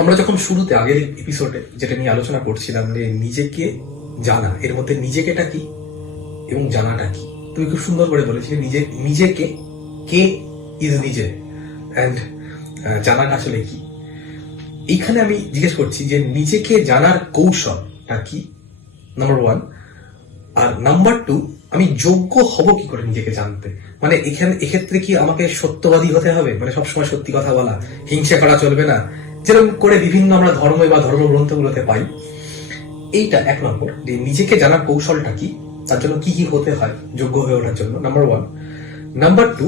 আমরা যখন শুরুতে আগের এপিসোডে যেটা নিয়ে আলোচনা করছিলাম যে নিজেকে জানা, এর মধ্যে নিজেকেটা কি এবং জানাটা কি, তুমি খুব সুন্দর করে বলেছিলে নিজেকে কে ইজ নিজে অ্যান্ড জানাটা আসলে কি। এইখানে আমি জিজ্ঞেস করছি যে নিজেকে জানার কৌশলটা কি, নাম্বার ওয়ান। আর নাম্বার টু, আমি যোগ্য হব কি করে নিজেকে জানতে? মানে এক্ষেত্রে কি আমাকে সত্যবাদী হতে হবে, মানে সবসময় সত্যি কথা বলা, হিংসা করা চলবে না, যেরকম করে বিভিন্ন আমরা ধর্ম বা ধর্মগ্রন্থগুলোতে পাই। এইটা এক নম্বর, যে নিজেকে জানার কৌশলটা কি, তার জন্য কি কি হতে হয় যোগ্য হয়ে ওঠার জন্য, নাম্বার ওয়ান। নাম্বার টু,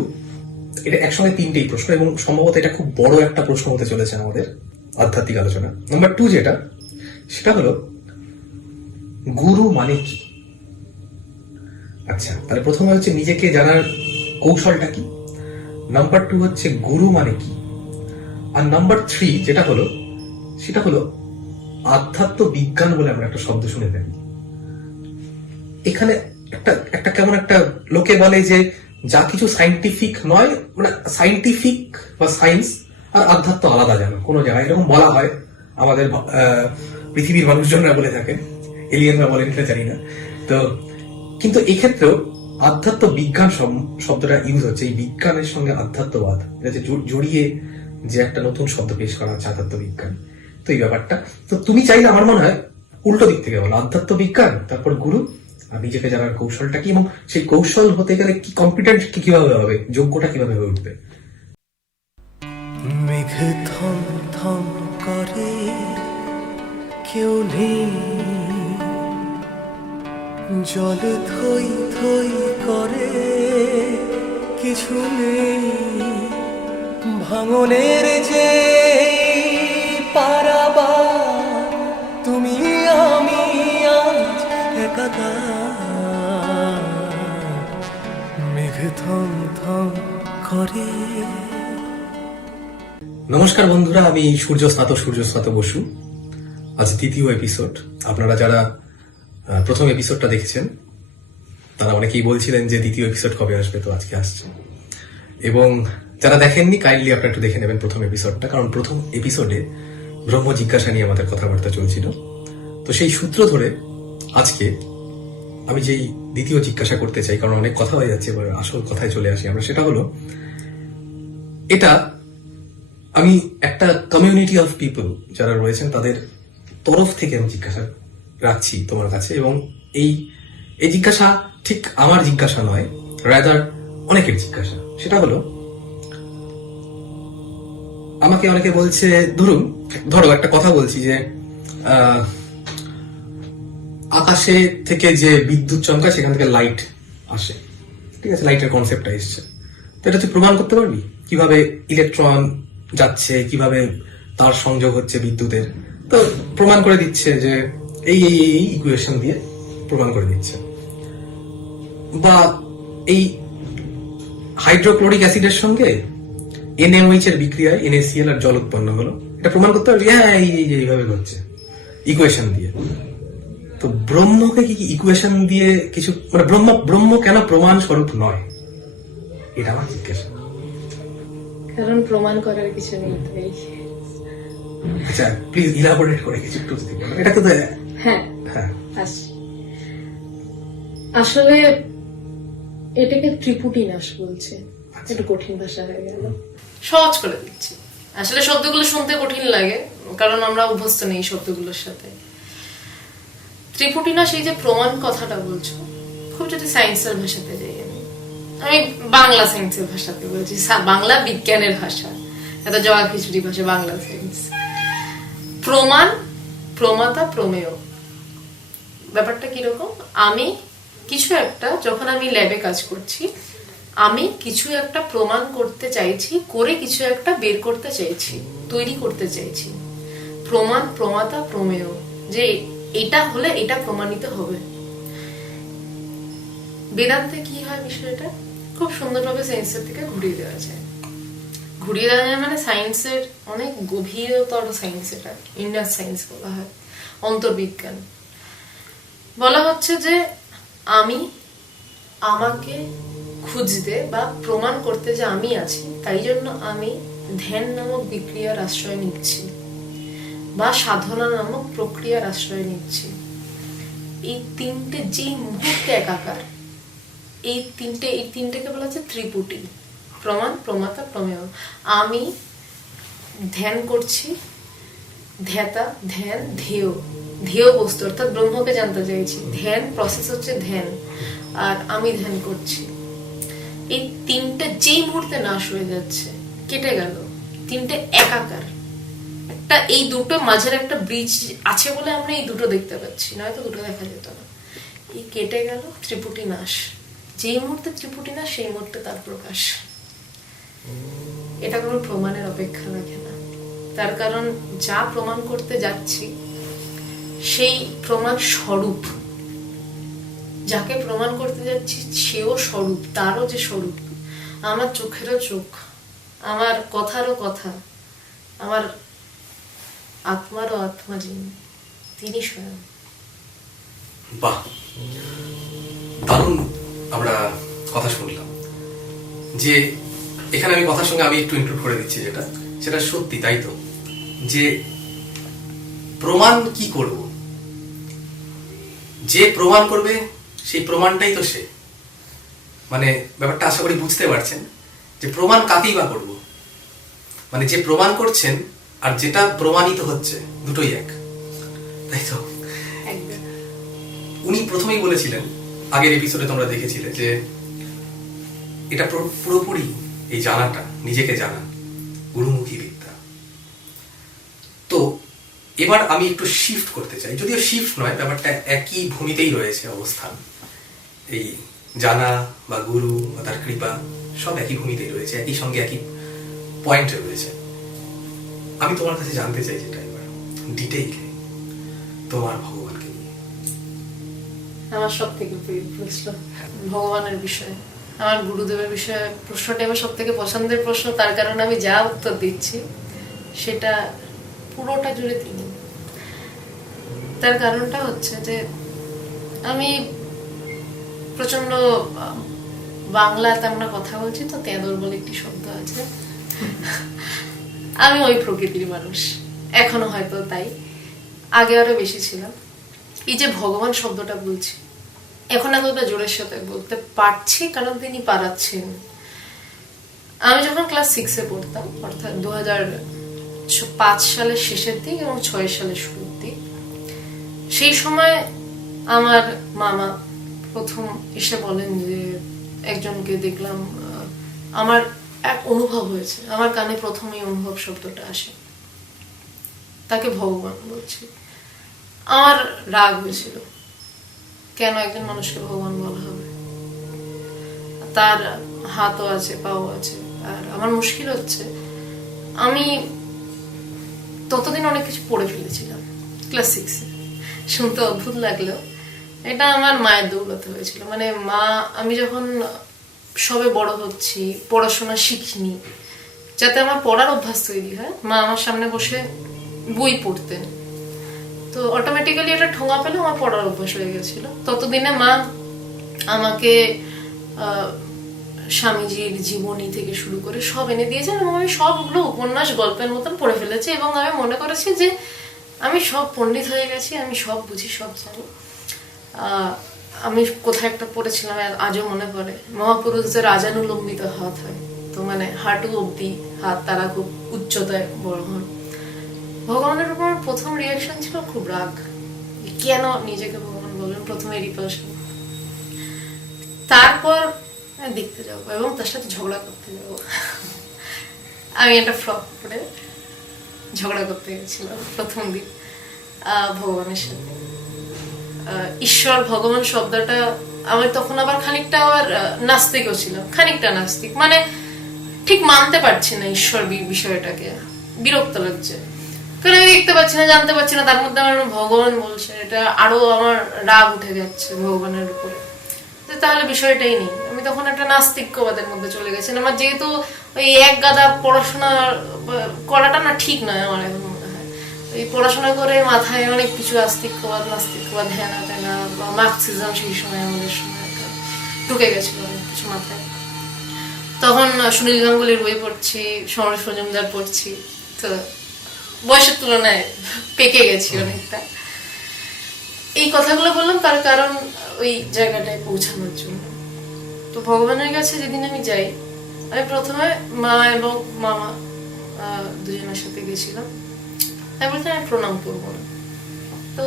এটা একসঙ্গে তিনটেই প্রশ্ন এবং সম্ভবত এটা খুব বড় একটা প্রশ্ন হতে চলেছে আমাদের আধ্যাত্মিক আলোচনা। নাম্বার টু যেটা, সেটা হলো গুরু মানে কি। আচ্ছা, তাহলে প্রথমে হচ্ছে নিজেকে জানার কৌশলটা কি, নাম্বার টু হচ্ছে গুরু মানে কি, আর নাম্বার থ্রি যেটা হলো সেটা হলো আধ্যাত্ম বিজ্ঞান বলে আমরা একটা শব্দ শুনে থাকি। এখানে একটা কেমন একটা লোকে বলে যে যা কিছু সাইন্টিফিক নয়, মানে সাইন্টিফিক বা সায়েন্স আর আধ্যাত্ম আলাদা, যেন কোনো জায়গায় এরকম বলা হয়। আমাদের পৃথিবীর মানুষজনরা বলে থাকেন, এলিয়েনরা বলেন কিনা জানি না। তো কিন্তু এক্ষেত্রেও আধ্যাত্ম বিজ্ঞান শব্দটা ইউজ হচ্ছে, এই বিজ্ঞানের সঙ্গে আধ্যাত্মবাদ এটা যে জড়িয়ে যে একটা নতুন শব্দ পেশ করা হচ্ছে আধ্যাত্ম বিজ্ঞান। তো এই ব্যাপারটা, তো তুমি চাইলে আমার মনে হয় উল্টো দিক থেকে বলো, আধ্যাত্ম বিজ্ঞান তারপর গুরু, আর নিজেকে জানার কৌশলটা কি, এবং সেই কৌশল হতে গেলে কি কম্পিটেন্ট কিভাবে হবে, যোগ্যটা কিভাবে হয়ে উঠবে। মেঘ থম থম করে কেউ নেই, জল থই থই করে কিছু নেই, ভাঙনের যে পারাবা তুমি আমি আজ একাকার, মেঘ থম থম করে। নমস্কার বন্ধুরা, আমি সূর্যস্নাত বসু। আজ দ্বিতীয় এপিসোড। আপনারা যারা প্রথম এপিসোডটা দেখেছেন তারা অনেকেই বলছিলেন যে দ্বিতীয় এপিসোড কবে আসবে, তো আজকে আসছে। এবং যারা দেখেননি কাইন্ডলি আপনারা একটু দেখে নেবেন প্রথম এপিসোডটা, কারণ প্রথম এপিসোডে ব্রহ্ম জিজ্ঞাসা নিয়ে আমাদের কথাবার্তা চলছিল। তো সেই সূত্র ধরে আজকে আমি যেই দ্বিতীয় জিজ্ঞাসা করতে চাই, কারণ অনেক কথা হয়ে যাচ্ছে, এবার আসল কথায় চলে আসি আমরা, সেটা হলো এটা আমি একটা কমিউনিটি অফ পিপল যারা রয়েছেন তাদের তরফ থেকে আমি জিজ্ঞাসা রাখছি তোমার কাছে। এবং এই জিজ্ঞাসা ঠিক আমার জিজ্ঞাসা নয়, রাদার অনেকের জিজ্ঞাসা। সেটা হলো, আমাকে অনেকে বলছে, ধরো একটা কথা বলছি যে আকাশে থেকে যে বিদ্যুৎ চমকায় সেখান থেকে লাইট আসে, ঠিক আছে, লাইটের কনসেপ্টটা এসছে। তো এটা তুই প্রমাণ করতে পারবি কিভাবে ইলেকট্রন যাচ্ছে, কিভাবে তার সংযোগ হচ্ছে বিদ্যুতের। তো প্রমাণ করে দিচ্ছে যে এই ইকুয়েশন দিয়ে প্রমাণ করে দিচ্ছে। বা এই হাইড্রোক্লোরিক অ্যাসিডের সঙ্গে NaOH এর বিক্রিয়ায় NaCl আর জল উৎপন্ন হলো, এটা প্রমাণ করতে পারবি, হ্যাঁ এইভাবে হচ্ছে ইকুয়েশন দিয়ে। তো ব্রহ্মকে কি ইকুয়েশন দিয়ে কিছু, মানে ব্রহ্ম কেন প্রমাণ স্বরূপ নয়, এটা আমার জিজ্ঞাসা। কারণ প্রমাণ করার কিছু নেই তাই। আচ্ছা, প্লিজ ইলাবোরেট করে কিছু একটু যদি বলেন। এটা তো হ্যাঁ হ্যাঁ আসি। আসলে এটাকে ত্রিপুটি নাশ বলছে, একটু কঠিন ভাষা হয়ে গেল, সহজ করে দিচ্ছি। আসলে শব্দগুলো শুনতে কঠিন লাগে কারণ আমরা অভ্যস্ত নেই শব্দগুলোর সাথে। ত্রিপুটি নাশ, এই যে প্রমাণ কথাটা বলছো, খুব যদি সায়েন্সের ভাষাতে যাই, আমি বাংলা সায়েন্সের ভাষাতে বলছি, বাংলা বিজ্ঞানের ভাষা, এত জবা খিচুড়ি ভাষা, বাংলা সায়েন্স। প্রমাণ, প্রমাতা, প্রমেয়, ব্যাপারটা কিরকম? আমি কিছু একটা, যখন আমি ল্যাবে কাজ করছি, আমি কিছু একটা প্রমাণ করতে চাইছি, করে কিছু একটা বের করতে চাইছি, তৈরি করতে চাইছি। প্রমাণ, প্রমাতা, প্রমেয়, যে এটা হলে এটা প্রমাণিত হবে। বেদান্তে কি হয় বিষয়টা খুব সুন্দরভাবে সায়েন্সের থেকে ঘুরিয়ে দেওয়া যায়। ঘুরিয়ে দেওয়া যায় মানে সায়েন্সের অনেক গভীরতর সায়েন্স, এটা ইন্নার সায়েন্স বলা হয়, অন্তর্বিজ্ঞান। বলা হচ্ছে যে আমি আমাকে খুঁজতে বা প্রমাণ করতে যে আমি আছি, তাই জন্য আমি ধ্যান নামক বিক্রিয়ার আশ্রয় নিচ্ছি। বা সাধনা নামক প্রক্রিয়ার আশ্রয় নিচ্ছি। এই তিনটে যেই মুহূর্তে একাকার, এই তিনটেকে বলা হচ্ছে ত্রিপুটি, প্রমাণ, প্রমাতা, প্রমেয়। আমি ধ্যান করছি, ধ্যাতা, ধ্যান, ধ্যেয়, ধ্যেয় বস্তু অর্থাৎ ব্রহ্মকে জানতে চাইছি। ধ্যান প্রসেস হচ্ছে ধ্যান, আর আমি ধ্যান করছি। এই তিনটে যেই মুহূর্তে নাশ হয়ে যাচ্ছে, কেটে গেল, তিনটে একাকার। একটা এই দুটো মাঝের একটা ব্রিজ আছে বলে আমরা এই দুটো দেখতে পাচ্ছি, নয়তো দুটো দেখা যেত না। এই কেটে গেল, ত্রিপুটি নাশ। যেই মুহূর্তে ত্রিপুটি নাশ, সেই মুহূর্তে তার প্রকাশ। এটা কোনো প্রমাণের অপেক্ষা রাখে না, তার কারণ যা প্রমাণ করতে যাচ্ছি সেই প্রমাণ স্বরূপ, যাকে প্রমাণ করতে যাচ্ছি সেও স্বরূপ, তারও যে স্বরূপ, আমার চোখেরও চোখ, আমার কথারও কথা, আমার আত্মারও আত্মা, যিনি, তিনি স্বয়ং। বাহ, দারুণ আমরা কথা শুনলাম। যে এখানে আমি কথার সঙ্গে আমি একটু ইনক্লুড করে দিচ্ছি, সেটা সত্যি, তাই তো, যে প্রমাণ কি করব, যে প্রমাণ করবে সেই প্রমাণটাই তো সে। মানে ব্যাপারটা আশা করি বুঝতে পারছেন, যে প্রমাণ কাকেই বা করব, মানে যে প্রমাণ করছেন আর যেটা প্রমাণিত হচ্ছে দুটোই এক, তাই তো। উনি প্রথমেই বলেছিলেন, আগের এপিসোডে তোমরা দেখেছিলে, যে এটা পুরোপুরি এই জানাটা, নিজেকে জানা, গুরুমুখী বিদ্যা। তো এবার আমি একটু শিফট করতে চাই, যদিও শিফট নয়, ব্যাপারটা একই ভূমিতেই রয়েছে অবস্থান। এই জানা বা গুরু বা তার কৃপা সব একই ভূমিতেই রয়েছে, একই সঙ্গে একই পয়েন্টে রয়েছে। আমি তোমার কাছে জানতে চাই যেটা এবার ডিটেইলে তোমার ভগবানকে নিয়ে। আমার সব থেকে প্রিয় প্রশ্ন ভগবানের বিষয়ে, আমার গুরুদেবের বিষয়ে প্রশ্নটা আমার সব থেকে পছন্দের প্রশ্ন, তার কারণ আমি যা উত্তর দিচ্ছি সেটা পুরোটা জুড়ে তিনি। তার কারণটা হচ্ছে যে আমি প্রচন্ড বাংলাতে আমরা কথা বলছি তো, তেঁদর বলে একটি শব্দ আছে। আমি ওই প্রকৃতির মানুষ, এখনো হয়তো তাই, আগে আরো বেশি ছিলাম। এই যে ভগবান শব্দটা বলছি, এখন এতটা জোরের সাথে বলতে পারছি কারণ তিনি পারাচ্ছেন। আমি যখন ক্লাস 6-এ পড়তাম, অর্থাৎ 2005 সালের শেষের দিক এবং 6 সালের শুরুর দিক, সেই সময় আমার মামা প্রথম এসে বলেন যে একজনকে দেখলাম, আমার এক অনুভব হয়েছে, আমার কানে প্রথমেই অনুভব শব্দটা আসে, তাকে ভগবান বলছি। আমার রাগ হয়েছিল, কেন একজন মানুষকে ভগবান বলা হবে, তার হাতও আছে, পাও আছে। আর আমার মুশকিল হচ্ছে, আমি ততদিন অনেক কিছু পড়ে ফেলেছিলাম ক্লাস 6-এ। শুনতে অদ্ভুত লাগলেও এটা আমার মায়ের দৌলতে হয়েছিল। মানে মা, আমি যখন সবে বড় হচ্ছি, পড়াশোনা শিখিনি, যাতে আমার পড়ার অভ্যাস তৈরি হয়, মা আমার সামনে বসে বই পড়তেন। তো অটোমেটিক্যালি এটা ঠোঙা পেলে আমার পড়ার অভ্যাস হয়ে গেছিল। ততদিনে মা আমাকে স্বামীজির জীবনী থেকে শুরু করে সব এনে দিয়েছেন এবং আমি সবগুলো উপন্যাস গল্পের মতন পড়ে ফেলেছি এবং আমি মনে করেছি যে আমি সব পণ্ডিত হয়ে গেছি, আমি সব বুঝি, সব জানি। আমি কোথায় একটা পড়েছিলাম, আজও মনে পড়ে, মহাপুরুষদের আজানুলম্বিত হাত হয়, তো মানে হাঁটু অব্দি হাত, তারা খুব উচ্চতায় বড় হন। ভগবানের উপর প্রথম রিয়াকশন ছিল খুব রাগ, কেন নিজেকে ভগবান বলবেন, প্রথমে রিপালশন। তারপর দেখতে যাবো এবং তার সাথে ঝগড়া করতে যাবো। আমি একটা ফ্রক পরে ঝগড়া করতে গেছিলাম প্রথম দিন ভগবানের সাথে। ঈশ্বর ভগবান শব্দটা আমি তখন আবার খানিকটা আবার নাস্তিকও ছিলাম, খানিকটা নাস্তিক, মানে ঠিক মানতে পারছি না ঈশ্বর বিষয়টাকে, বিরক্ত লাগছে, কারণ আমি দেখতে পাচ্ছি না, জানতে পারছি না, তার মধ্যে আমার ভগবান বলছে, এটা আরো আমার রাগ উঠে যাচ্ছে ভগবানের উপরে। তাহলে বিষয়টাই নেই, আমি তখন একটা নাস্তিকবাদের মধ্যে চলে গেছি। আমার যেহেতু ওই এক গাদা পড়াশোনা করাটা না ঠিক নয়, আমার এখন মনে হয় ওই পড়াশোনা করে মাথায় অনেক কিছু আস্তিকবাদ, নাস্তিকবাদ, হ্যানা ত্যানা বা মার্কসিজম সেই সময় আমাদের সময় ঢুকে গেছিল অনেক কিছু মাথায়। তখন সুনীল গাঙ্গুলির বই পড়ছি, সমরেশ মজুমদার পড়ছি, তো বয়সের তুলনায় পেকে গেছি অনেকটা। এই কথাগুলো বললাম তার কারণ ওই জায়গাটায় পৌঁছানোর জন্য। তো ভগবানের কাছে যেদিন আমি যাই, আমি প্রথমে মা এবং মামা দুজনের সাথে গেছিলাম। আমি বলছি আমি প্রণাম করবো না। তো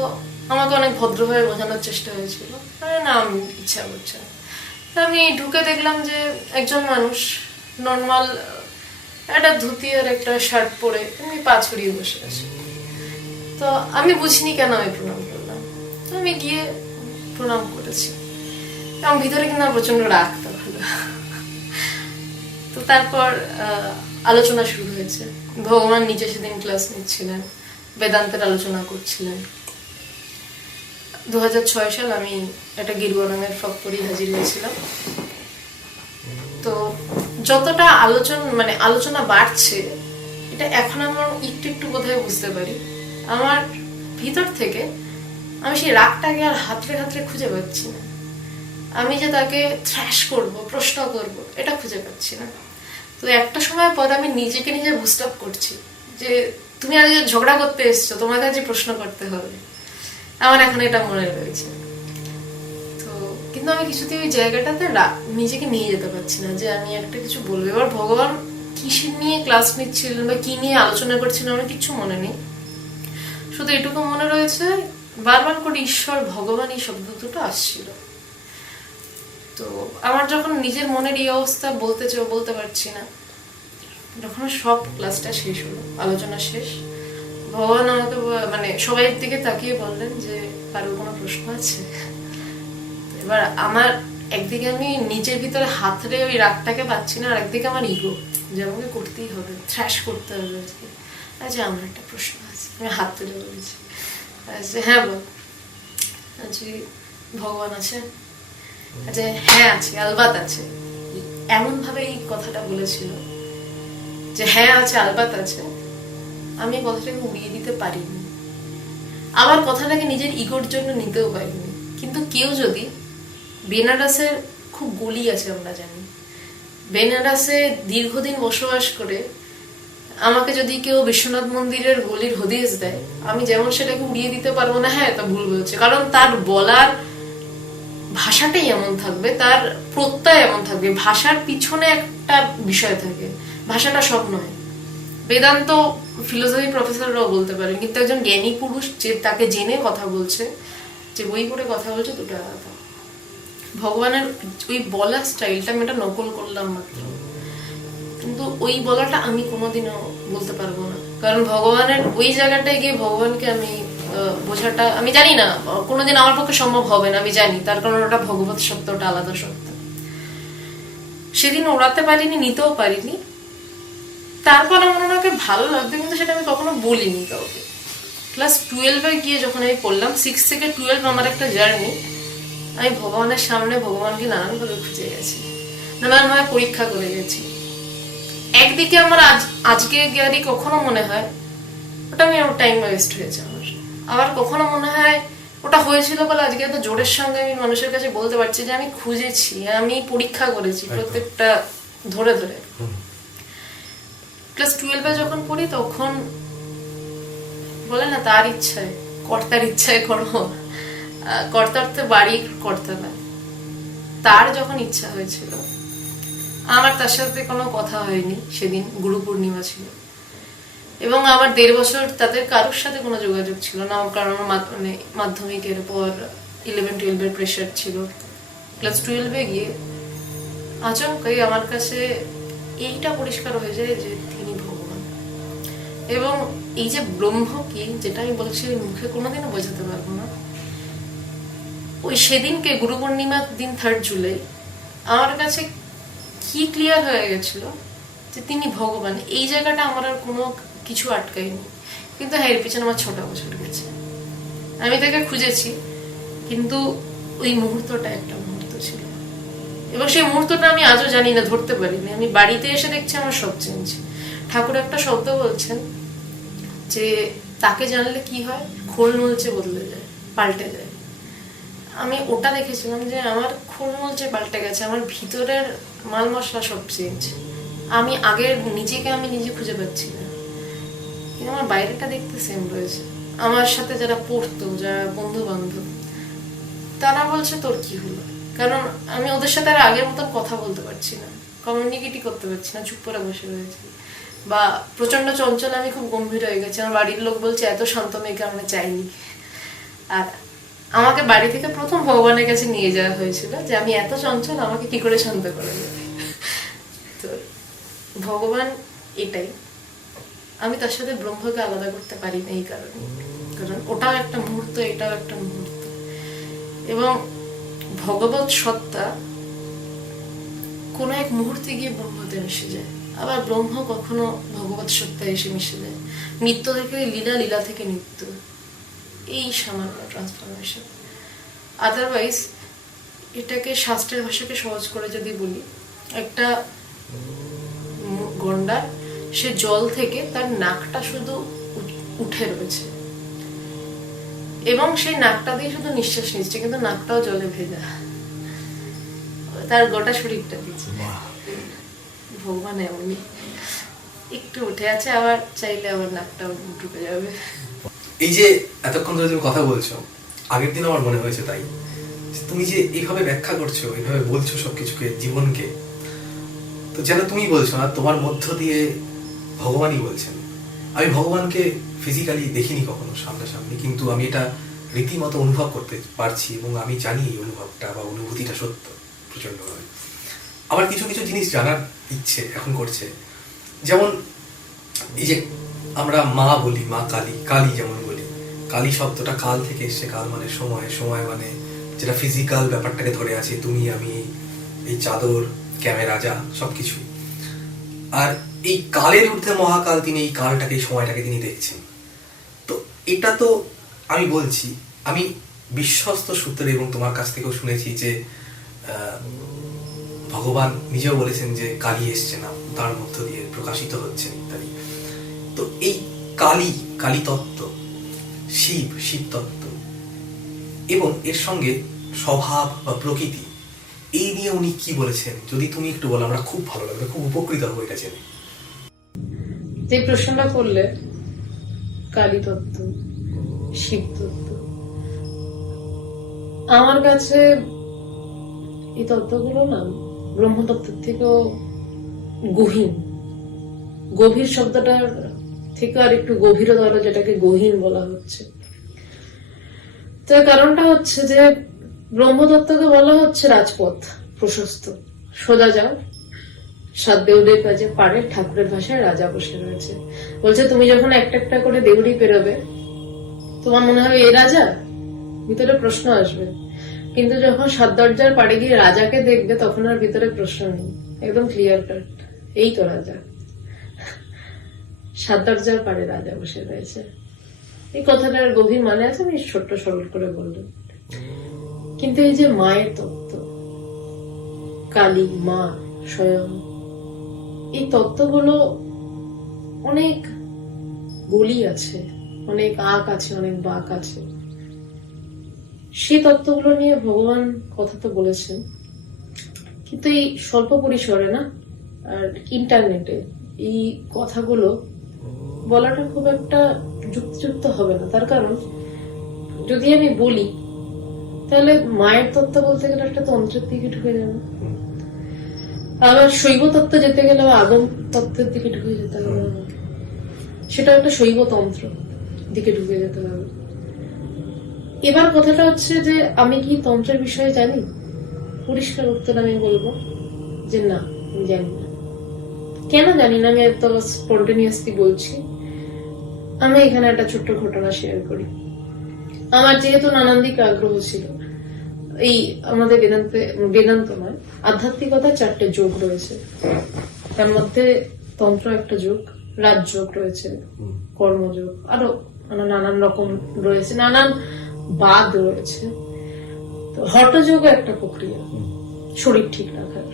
আমাকে অনেক ভদ্রভাবে বোঝানোর চেষ্টা হয়েছিল, না আমি ইচ্ছা করছে না। আমি ঢুকে দেখলাম যে একজন মানুষ নর্মাল একটা ধুতি আর একটা শার্ট পরে এমনি পা ছড়িয়ে বসে আছে। তো আমি বুঝিনি কেন আমি প্রণাম করলাম। তো আমি গিয়ে প্রণাম করেছি এবং ভিতরে কিন্তু আমার প্রচন্ড রাগ তখন। তো তারপর আলোচনা শুরু হয়েছে। ভগবান নিজে সেদিন ক্লাস নিচ্ছিলেন, বেদান্তের আলোচনা করছিলেন। 2006 সাল আমি একটা গেরুয়া রঙের ফ্রক পরে হাজির হয়েছিলাম। তো যতটা আলোচনা বাড়ছে, এটা এখন আমার একটু একটু বোধহয় বুঝতে পারি। আমার ভিতর থেকে আমি সেই রাগটাকে আর হাতড়ে হাতড়ে খুঁজে পাচ্ছি না। আমি যে তাকে থ্র্যাশ করব, প্রশ্ন করব, এটা খুঁজে পাচ্ছি না। তো একটা সময় পর আমি নিজেকে নিজে বুস্ট আপ করছি যে তুমি আজকে ঝগড়া করতে এসছো, তোমার কাছে প্রশ্ন করতে হবে। আমার এখন এটা মনে রয়েছে। তো কিন্তু আমি কিছুতেই ওই জায়গাটাতে নিজেকে নিয়ে যেতে পারছি না যে আমি একটা কিছু বলবো। এবার ভগবান কিসের নিয়ে ক্লাস নিচ্ছিলেন বা কি নিয়ে আলোচনা করছিলেন আমার কিছু মনে নেই। শুধু এটুকু মনে রয়েছে বারবার করে ঈশ্বর, ভগবান এই শব্দ দুটো আসছিল। তো আমার যখন নিজের মনের এই অবস্থা বলতে পারছি না, যখন সব ক্লাসটা শেষ হলো, আলোচনা শেষ, ভগবান আমাকে সবাই দিকে তাকিয়ে বললেন যে কারোর কোনো প্রশ্ন আছে? এবার আমার একদিকে আমি নিজের ভিতরে হাতড়ে ওই রাগটাকে পাচ্ছি না, আর একদিকে আমার ইগো যে আমাকে করতেই হবে, থ্র্যাশ করতে হবে আজকে। আচ্ছা আমার একটা প্রশ্ন আছে, আমি হাত তুলে বলেছি। আচ্ছা হ্যাঁ বল। আচ্ছা ভগবান আছে? আচ্ছা হ্যাঁ আছে, আলবাত আছে। এমন ভাবে এই কথাটা বলেছিল যে হ্যাঁ আছে, আলবাত আছে। আমি কথাটাকে উড়িয়ে দিতে পারিনি, আবার কথাটাকে নিজের ইগোর জন্য নিতেও পারিনি। কিন্তু কেউ যদি বেনারসের খুব গলি আছে, আমরা জানি বেনারসে দীর্ঘদিন বসবাস করে আমাকে যদি কেউ বিশ্বনাথ মন্দিরের গলির হদিস দেয়, আমি যেমন সেটাকে উড়িয়ে দিতে পারবো না, হ্যাঁ তা ভুল বলছে, কারণ তার বলার ভাষাটাই এমন থাকবে, তার প্রত্যয় এমন থাকবে। ভাষার পিছনে একটা বিষয় থাকে, ভাষাটা সব নয়। বেদান্ত ফিলোসফি প্রফেসররাও বলতে পারেন, কিন্তু একজন জ্ঞানী পুরুষ যে তাকে জেনে কথা বলছে, যে বই পড়ে কথা বলছে, দুটো আলাদা। ভগবানের ওই বলার স্টাইলটা আমি এটা নকল করলাম মাত্র, কিন্তু ওই বলাটা আমি কোনোদিনও বলতে পারবো না। কারণ ভগবানের ওই জায়গাটায় গিয়ে ভগবানকে আমি বোঝাটা, আমি জানি না, কোনোদিন আমার পক্ষে সম্ভব হবে না, আমি জানি। তার কারণ ওটা ভগবত সত্য, ওটা আলাদা সত্য। সেদিন ওড়াতে পারিনি, নিতেও পারিনি। তারপর আমার ওনাকে ভালো লাগতো, কিন্তু সেটা আমি কখনো বলিনি কাউকে। ক্লাস 12-এ গিয়ে যখন আমি পড়লাম, 6 থেকে 12 আমার একটা জার্নি, আমি ভগবানের সামনে ভগবানকে নানানভাবে খুঁজে গেছি, নানানভাবে পরীক্ষা করে গেছি। একদিকে আমার আজকে গিয়ে কখনো মনে হয় ওটা আমি আমার টাইম ওয়েস্ট হয়েছে আমার, আবার কখনো মনে হয় ওটা হয়েছিল বলে আজকে এত জোরের সঙ্গে আমি মানুষের কাছে বলতে পারছি যে আমি খুঁজেছি, আমি পরীক্ষা করেছি প্রত্যেকটা ধরে ধরে। ক্লাস 12-এ যখন পড়ি তখন বলে না তার ইচ্ছায়, কর্তার ইচ্ছায় করো, কর্তার তো বাড়ির কর্তা না। তার যখন ইচ্ছা হয়েছিল, আমার তার সাথে কোনো কথা হয়নি। সেদিন গুরু পূর্ণিমা ছিল এবং আমার 1.5 বছর তাদের কারোর সাথে কোনো যোগাযোগ ছিল না, কারণ আমার মাধ্যমিকের পর 11-12-এর প্রেশার ছিল। ক্লাস 12-এ গিয়ে আচমকাই আমার কাছে এইটা পরিষ্কার হয়ে যায় যে তিনি ভগবান। এবং এই যে ব্রহ্ম কি, যেটা আমি বলছি মুখে কোনোদিনও বোঝাতে পারবো না। ওই সেদিনকে গুরু পূর্ণিমার দিন 3 জুলাই আমার কাছে কি ক্লিয়ার হয়ে গেছিল যে তিনি ভগবান। এই জায়গাটা আমার আর কোনো কিছু আটকায়নি। কিন্তু হ্যাঁ, এর পিছনে আমার 6টা বছর গেছে। আমি তাকে খুঁজেছি, কিন্তু ওই মুহূর্তটা একটা মুহূর্ত ছিল, এবং সেই মুহূর্তটা আমি আজও জানি না, ধরতে পারিনি। আমি বাড়িতে এসে দেখছি আমার সব চেঞ্জ। ঠাকুর একটা শব্দ বলছেন যে তাকে জানলে কি হয়, খোল নলচে বদলে যায়, পাল্টে যায়। আমি ওটা দেখেছিলাম যে আমার খোল নলচে পাল্টে গেছে, আমার ভিতরের মাল মশলা সব চেঞ্জ। আমি আগের নিজেকে আমি নিজে খুঁজে পাচ্ছি না, কিন্তু আমার বাইরেটা দেখতে সেম রয়েছে। আমার সাথে যারা পড়তো, যারা বন্ধু বান্ধব, তারা বলছে তোর কি হলো, কারণ আমি ওদের সাথে আর আগের মতন কথা বলতে পারছি না, কমিউনিকেটই করতে পারছি না, চুপ করে বসে রয়েছি, বা প্রচন্ড চঞ্চল, আমি খুব গম্ভীর হয়ে গেছি। আমার বাড়ির লোক বলছে এত শান্ত মেয়েকে আমরা চাইনি। আর আমাকে বাড়ি থেকে প্রথম ভগবানের কাছে নিয়ে যাওয়া হয়েছিল যে আমি এত চঞ্চল, আমাকে কি করে শান্ত করা যাবে। তো ভগবান এটাই, আমি তার সাথে ব্রহ্মকে আলাদা করতে পারি না এই কারণে, কারণ ওটাও একটা মুহূর্ত, এটাও একটা মুহূর্ত। এবং ভগবত সত্তা কোনো এক মুহূর্তে গিয়ে ব্রহ্মতে মিশে যায়, আবার ব্রহ্ম কখনো ভগবত সত্তায় এসে মিশে যায়। নিত্য থেকে লীলা, লীলা থেকে নিত্য, এই সামান্য ট্রান্সফরমেশন। আদারওয়াইজ এটাকে শাস্ত্রের ভাষাকে সহজ করে যদি বলি, একটা গন্ডার, সে জল থেকে তার নাকটা শুধু উঠে রয়েছে এবং সেই নাকটা দিয়ে শুধু নিঃশ্বাস নিচ্ছে, কিন্তু নাকটাও জলে ভেজা, তার গোটা শরীরটা দিচ্ছে। ভগবান এমনই, একটু উঠে আছে, আবার চাইলে আবার নাকটাও ঢুকে যাবে। এই যে এতক্ষণ ধরে তুমি কথা বলছো, আগের দিন আমার মনে হয়েছে তাই, যে তুমি যে এইভাবে ব্যাখ্যা করছো, এইভাবে বলছো সবকিছুকে, জীবনকে, তো যেন তুমি বলছো না, তোমার মধ্য দিয়ে ভগবানই বলছেন। আমি ভগবানকে ফিজিক্যালি দেখিনি কখনো সামনাসামনি, কিন্তু আমি এটা রীতিমতো অনুভব করতে পারছি এবং আমি জানি এই অনুভবটা বা অনুভূতিটা সত্য প্রচন্ডভাবে। আমার কিছু কিছু জিনিস জানার ইচ্ছে এখন করছে, যেমন এই যে আমরা মা বলি, মা কালী, কালী যেমন বলি, কালী শব্দটা কাল থেকে এসছে, কাল মানে সময়, সময় মানে যেটা ফিজিক্যাল ব্যাপারটাকে ধরে আছে, তুমি আমি, এই চাদর, ক্যামেরা, যা সবকিছু। আর এই কালের ঊর্ধ্বে মহাকাল, তিনি এই কালটাকে, এই সময়টাকে তিনি দেখছেন। তো এটা তো আমি বলছি, আমি বিশ্বস্ত সূত্রে এবং তোমার কাছ থেকেও শুনেছি যে ভগবান নিজেও বলেছেন যে কালী এসছে না, তার মধ্য দিয়ে প্রকাশিত হচ্ছেন ইত্যাদি। তো এই কালী, কালী তত্ত্ব, শিব, শিব তত্ত্ব, এবং এর সঙ্গে স্বভাব বা প্রকৃতি, এই নিয়ে উনি কি বলেছেন যদি তুমি একটু বলো, আমরা খুব ভালো লাগবে, খুব উপকৃত হবো এটা জেনে। যে প্রশ্নটা করলে, কালী তত্ত্ব, শিব তত্ত্ব, আমার কাছে এই তত্ত্বগুলো না ব্রহ্মতত্ত্বের থেকেও গহীন, গভীর শব্দটার থেকে আর একটু গভীরতর, যেটাকে গহীন বলা হচ্ছে। তো কারণটা হচ্ছে যে ব্রহ্মতত্ত্বকে বলা হচ্ছে রাজপথ, প্রশস্ত, সোজা যাও, সাত দেউড়ির কাছে পারে, ঠাকুরের ভাষায় রাজা বসে রয়েছে। বলছে তুমি যখন একটা একটা করে দেউড়ি পেরোবে, তোমার মনে হবে এ রাজা, ভিতরে প্রশ্ন আসবে, কিন্তু যখন সাত দরজার পাড়ে গিয়ে রাজাকে দেখবে, তখন আর ভিতরে প্রশ্ন নেই, একদম ক্লিয়ার কাট, এই তো রাজা, সাত দরজার পাড়ে রাজা বসে রয়েছে। এই কথাটার গভীর মানে আছে, আমি ছোট্ট সরল করে বললাম। কিন্তু এই যে মায়ের তত্ত্ব, কালী, মা স্বয়ং, এই তত্ত্বগুলো অনেক গলি আছে, অনেক আঁক আছে, অনেক বাঁক আছে। সেই তত্ত্বগুলো নিয়ে ভগবান কথা তো বলেছেন, কিন্তু এই স্বল্প পরিসরে না, আর ইন্টারনেটে এই কথাগুলো বলাটা খুব একটা যুক্তিযুক্ত হবে না। তার কারণ যদি আমি বলি, তাহলে মায়ের তত্ত্ব বলতে গেলে একটা তন্ত্রের দিকে ঢুকে যাবে, আবার শৈব তত্ত্ব যেতে গেলে আগম তত্ত্বের দিকে ঢুকে যেতে হবে আমাকে, সেটা একটা শৈব তন্ত্র দিকে ঢুকে যেতে হবে। এবার কথাটা হচ্ছে যে আমি কি তন্ত্রের বিষয়ে জানি? পরিষ্কার উত্তর আমি বলবো যে না, আমি জানি না। কেন জানি না আমি এত স্পন্টেনিয়াসলি বলছি? আমি এখানে একটা ছোট্ট ঘটনা শেয়ার করি। আমার যেহেতু নানান দিকে আগ্রহ ছিল, এই আমাদের বেদান্ত নয়, আধ্যাত্মিকতা 4টে যোগ রয়েছে, তার মধ্যে তন্ত্র একটা যোগ, রাজযোগ রয়েছে, কর্মযোগ, আরো নানান রকম রয়েছে, নানান বাদ রয়েছে। তো হঠযোগ একটা প্রক্রিয়া শরীর ঠিক রাখার।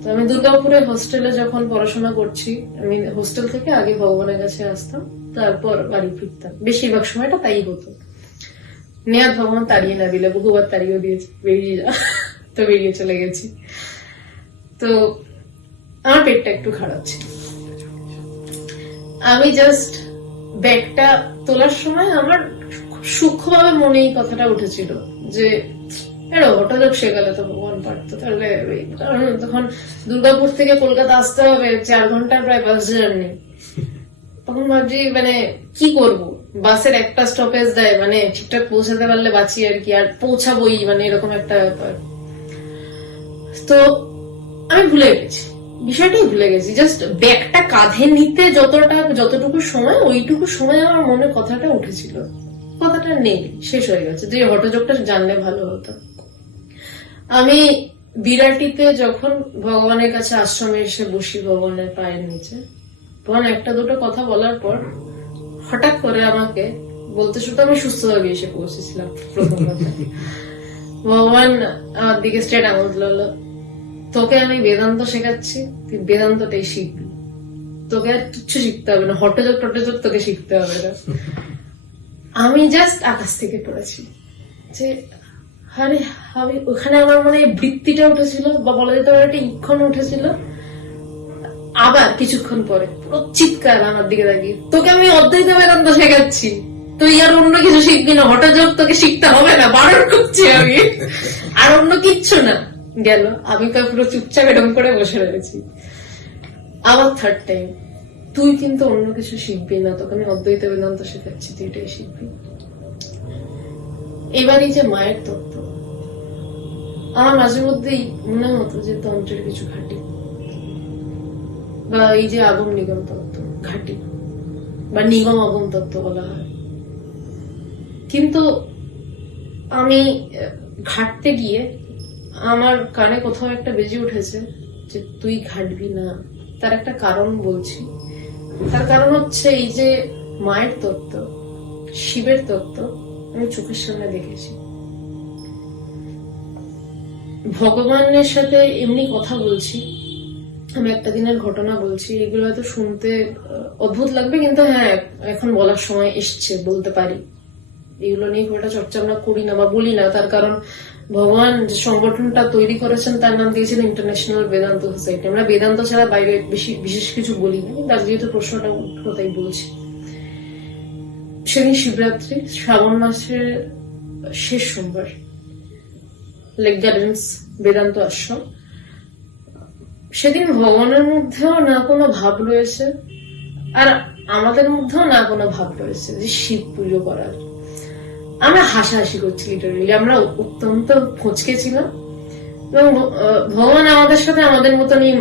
তো আমি দুর্গাপুরে হোস্টেলে যখন পড়াশোনা করছি, আমি হোস্টেল থেকে আগে ভগবানের কাছে আসতাম, তারপর বাড়ি ফিরতাম, বেশিরভাগ সময়টা তাই হতো। নেহাত ভগবান তাড়িয়ে না দিলে, বহুবার তাড়িয়ে দিয়েছে, বেরিয়ে যা, তো বেরিয়ে চলে গেছি। তো আমার পেটটা একটু খারাপ ছিল, আমি জাস্ট ব্যাগটা তোলার সময় আমার খুব সূক্ষ্মভাবে মনে এই কথাটা উঠেছিল যে হঠাৎ সে গেলে তো ভগবান পারতো, তাহলে কারণ তখন দুর্গাপুর থেকে কলকাতা আসতে হবে 4 ঘন্টার প্রায় বাস জার্নি। তখন ভাবছি মানে কি করব, বাসের একটা স্টপেজ দেয়, মানে ঠিকঠাক পৌঁছাতে পারলে বাঁচি আর কি, আর পৌঁছাবোই, মানে এরকম একটা ব্যাপার। তো আমি ভুলে গেছি, বিষয়টাই ভুলে গেছি। জাস্ট ব্যাগটা কাঁধে নিতে যতটুকু সময়, ওইটুকু সময় আমার মনে কথাটা উঠেছিল। কথাটা নেই, শেষ হয়ে গেছে। যে হঠযোগটা জানলে ভালো হতো। আমি বিরাটিতে যখন ভগবানের কাছে আশ্রমে এসে বসি ভগবানের পায়ের নিচে, তখন একটা দুটো কথা বলার পর হঠাৎ করে আমাকে বলতে শুধু আমি সুস্থভাবে এসে পৌঁছেছিলাম। প্রথম কথা, ভগবান আমার দিকে স্ট্রেট আঙুল তুললো, তোকে আমি বেদান্ত শেখাচ্ছি, তুই বেদান্তটাই শিখবি, তোকে আর কিচ্ছু শিখতে হবে না, হঠযোগ টটযোগ তোকে শিখতে হবে না। আমি জাস্ট আকাশ থেকে পড়েছি যে আরে আমি ওখানে আমার মনে বৃত্তিটা উঠেছিল, বা বলা যেতে পারে একটা ইক্ষণ উঠেছিল। আবার কিছুক্ষণ পরে পুরো চিৎকার আমার দিকে তাকিয়ে, তোকে আমি অদ্বৈত বেদান্ত শেখাচ্ছি, তুই আর অন্য কিছু শিখবি না, হঠযোগ তোকে শিখতে হবে না, বারণ করছি আমি, আর অন্য কিচ্ছু না। গেল, আমি তো পুরো চুপচাপ এরকম করে বসে রয়েছি। আবার থার্ড টাইম, তুই কিন্তু অন্য কিছু শিখবি না, তোকে আমি অদ্বৈত বেদান্ত শেখাচ্ছি, তুই এটাই শিখবি। এবারই যে মায়ের তত্ত্ব, আমার মাঝে মধ্যেই মনে হতো যে তন্ত্রের কিছু ঘাটি, বা এই যে আগম নিগম তত্ত্ব ঘাটি, বা নিগম আগম তত্ত্ব বলা হয়। কিন্তু আমি ঘাটতে গিয়ে আমার কানে কোথাও একটা বেজে উঠেছে যে তুই ঘাটবি না। তার একটা কারণ বলছি। তার কারণ হচ্ছে এই যে মায়ের তত্ত্ব, শিবের তত্ত্ব আমি চোখের সামনে দেখেছি। ভগবানের সাথে এমনি কথা বলছি, আমি একটা দিনের ঘটনা বলছি, এগুলো হয়তো শুনতে অদ্ভুত লাগবে, কিন্তু হ্যাঁ এখন বলার সময় এসছে, বলতে পারি। এগুলো নিয়ে খুব একটা চর্চা আমরা করি না বা বলি না, তার কারণ ভগবান যে সংগঠনটা তৈরি করেছেন তার নাম দিয়েছেন ইন্টারন্যাশনাল বেদান্ত সোসাইটি। আমরা বেদান্ত ছাড়া বাইরে বিশেষ কিছু বলি না, কিন্তু আজ যেহেতু প্রশ্নটা উঠলো তাই বলছি। সেদিন শিবরাত্রি, শ্রাবণ মাসের শেষ সোমবার, লেক গার্ডেন্স বেদান্ত আশ্রম। সেদিন ভগবানের মধ্যেও না কোনো ভাব রয়েছে, আর আমাদের মধ্যেও না কোনো ভাব রয়েছে যে শিব পুজো করার। আমরা হাসাহাসি করছি, লিটারালি আমরা অত্যন্ত ফচকে ছিলাম, এবং ভগবান আমাদের সাথে আমাদের মতনই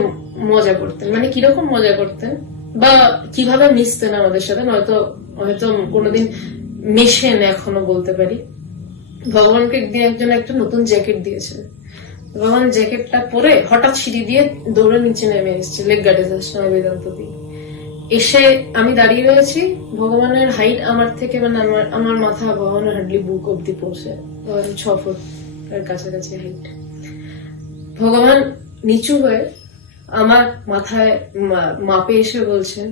মজা করতেন। মানে কিরকম মজা করতেন বা কিভাবে মিশতেন আমাদের সাথে, হয়তো কোনোদিন মেশেন এখনো বলতে পারি। ভগবানকে একদিন একজন একটা নতুন জ্যাকেট দিয়েছে, ভগবান জ্যাকেটটা পরে হঠাৎ সিঁড়ি দিয়ে দৌড়ে নিচে নেমে এসছে লেক গার্ডেন্স বেদান্ত দিয়ে। এসে আমি দাঁড়িয়ে রয়েছি, ভগবানের হাইট আমার থেকে, মানে আমার মাথা ভগবানের হার্ডলি বুক অব্দি পৌঁছে, 6 ফুট এর কাছাকাছি হাইট। ভগবান নিচু হয়ে আমার মাথায় মাপে এসে বলছেন,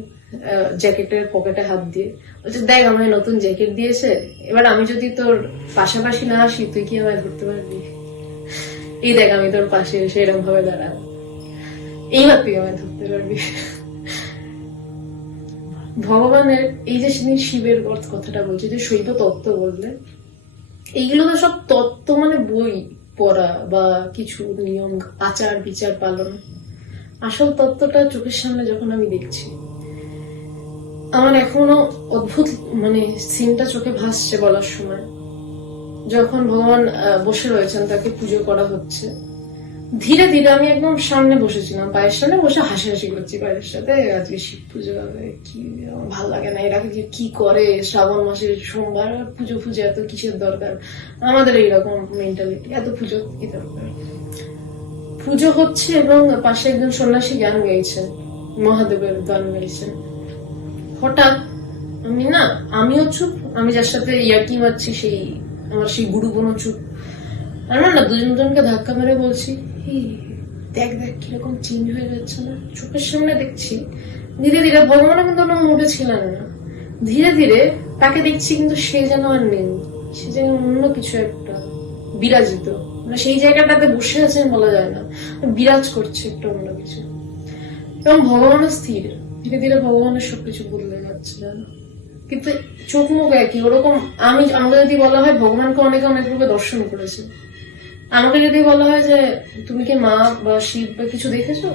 জ্যাকেটের পকেটে হাত দিয়ে বলছে, দেখ আমায় নতুন জ্যাকেট দিয়েছে, এবার আমি যদি তোর পাশাপাশি না আসি তুই কি আমায় ধরতে পারবি? এই দেখ আমি তোর পাশে এসে এরকম ভাবে দাঁড়াবো, এইবার তুই আমায় ধরতে পারবি। ভগবানের এই যে শিবের কথাটা বলছে, যে শৈব তত্ত্ব বললে, এইগুলো তো সব তত্ত্ব, মানে বই পড়া বা কিছু নিয়ম আচার বিচার পালন। আসল তত্ত্বটা চোখের সামনে যখন আমি দেখছি, আমার এখনো অদ্ভুত মানে সিনটা চোখে ভাসছে বলার সময়। যখন ভগবান বসে রয়েছেন, তাকে পুজো করা হচ্ছে, ধীরে ধীরে আমি একদম সামনে বসেছিলাম, পায়ের সামনে বসে হাসাহাসি করছি পায়ের সাথে, আজকে শিব পুজো হবে, কি ভালো লাগে না, এরা কি করে শ্রাবণ মাসের সোমবার পুজো এত কিসের দরকার, আমাদের এইরকম মেন্টালিটি, এত পুজো কি দরকার। পুজো হচ্ছে এবং পাশে একজন সন্ন্যাসী গান গাইছেন, মহাদেবের গান গাইছেন। হঠাৎ আমিও চুপ, আমি যার সাথে ইয়ার্কি মারছি আমার সেই গুরু বোনও চুপ। আমরা না দুজনকে ধাক্কা মেরে বলছি, দেখ কিরকম চেঞ্জ হয়ে যাচ্ছে না, চোখের সামনে দেখছি। ধীরে ধীরে ভগবানের কিন্তু মুডে ছিলেন না, ধীরে ধীরে তাকে দেখছি কিন্তু সে যেন আর নেই, সে যেন অন্য কিছু একটা বিরাজিত, মানে সেই জায়গাটাতে বসে আছেন বলা যায় না, বিরাজ করছে একটা অন্য কিছু। এবং ভগবানের স্থির, ধীরে ধীরে ভগবানের সবকিছু বদলে যাচ্ছে, জানো কিন্তু চোখ মুখ একই ওরকম। আমাকে যদি বলা হয় ভগবানকে অনেকে অনেক রূপে দর্শন করেছে, আমাকে যদি বলা হয় যে তুমি কি মা বা শিব বা কিছু দেখেছো,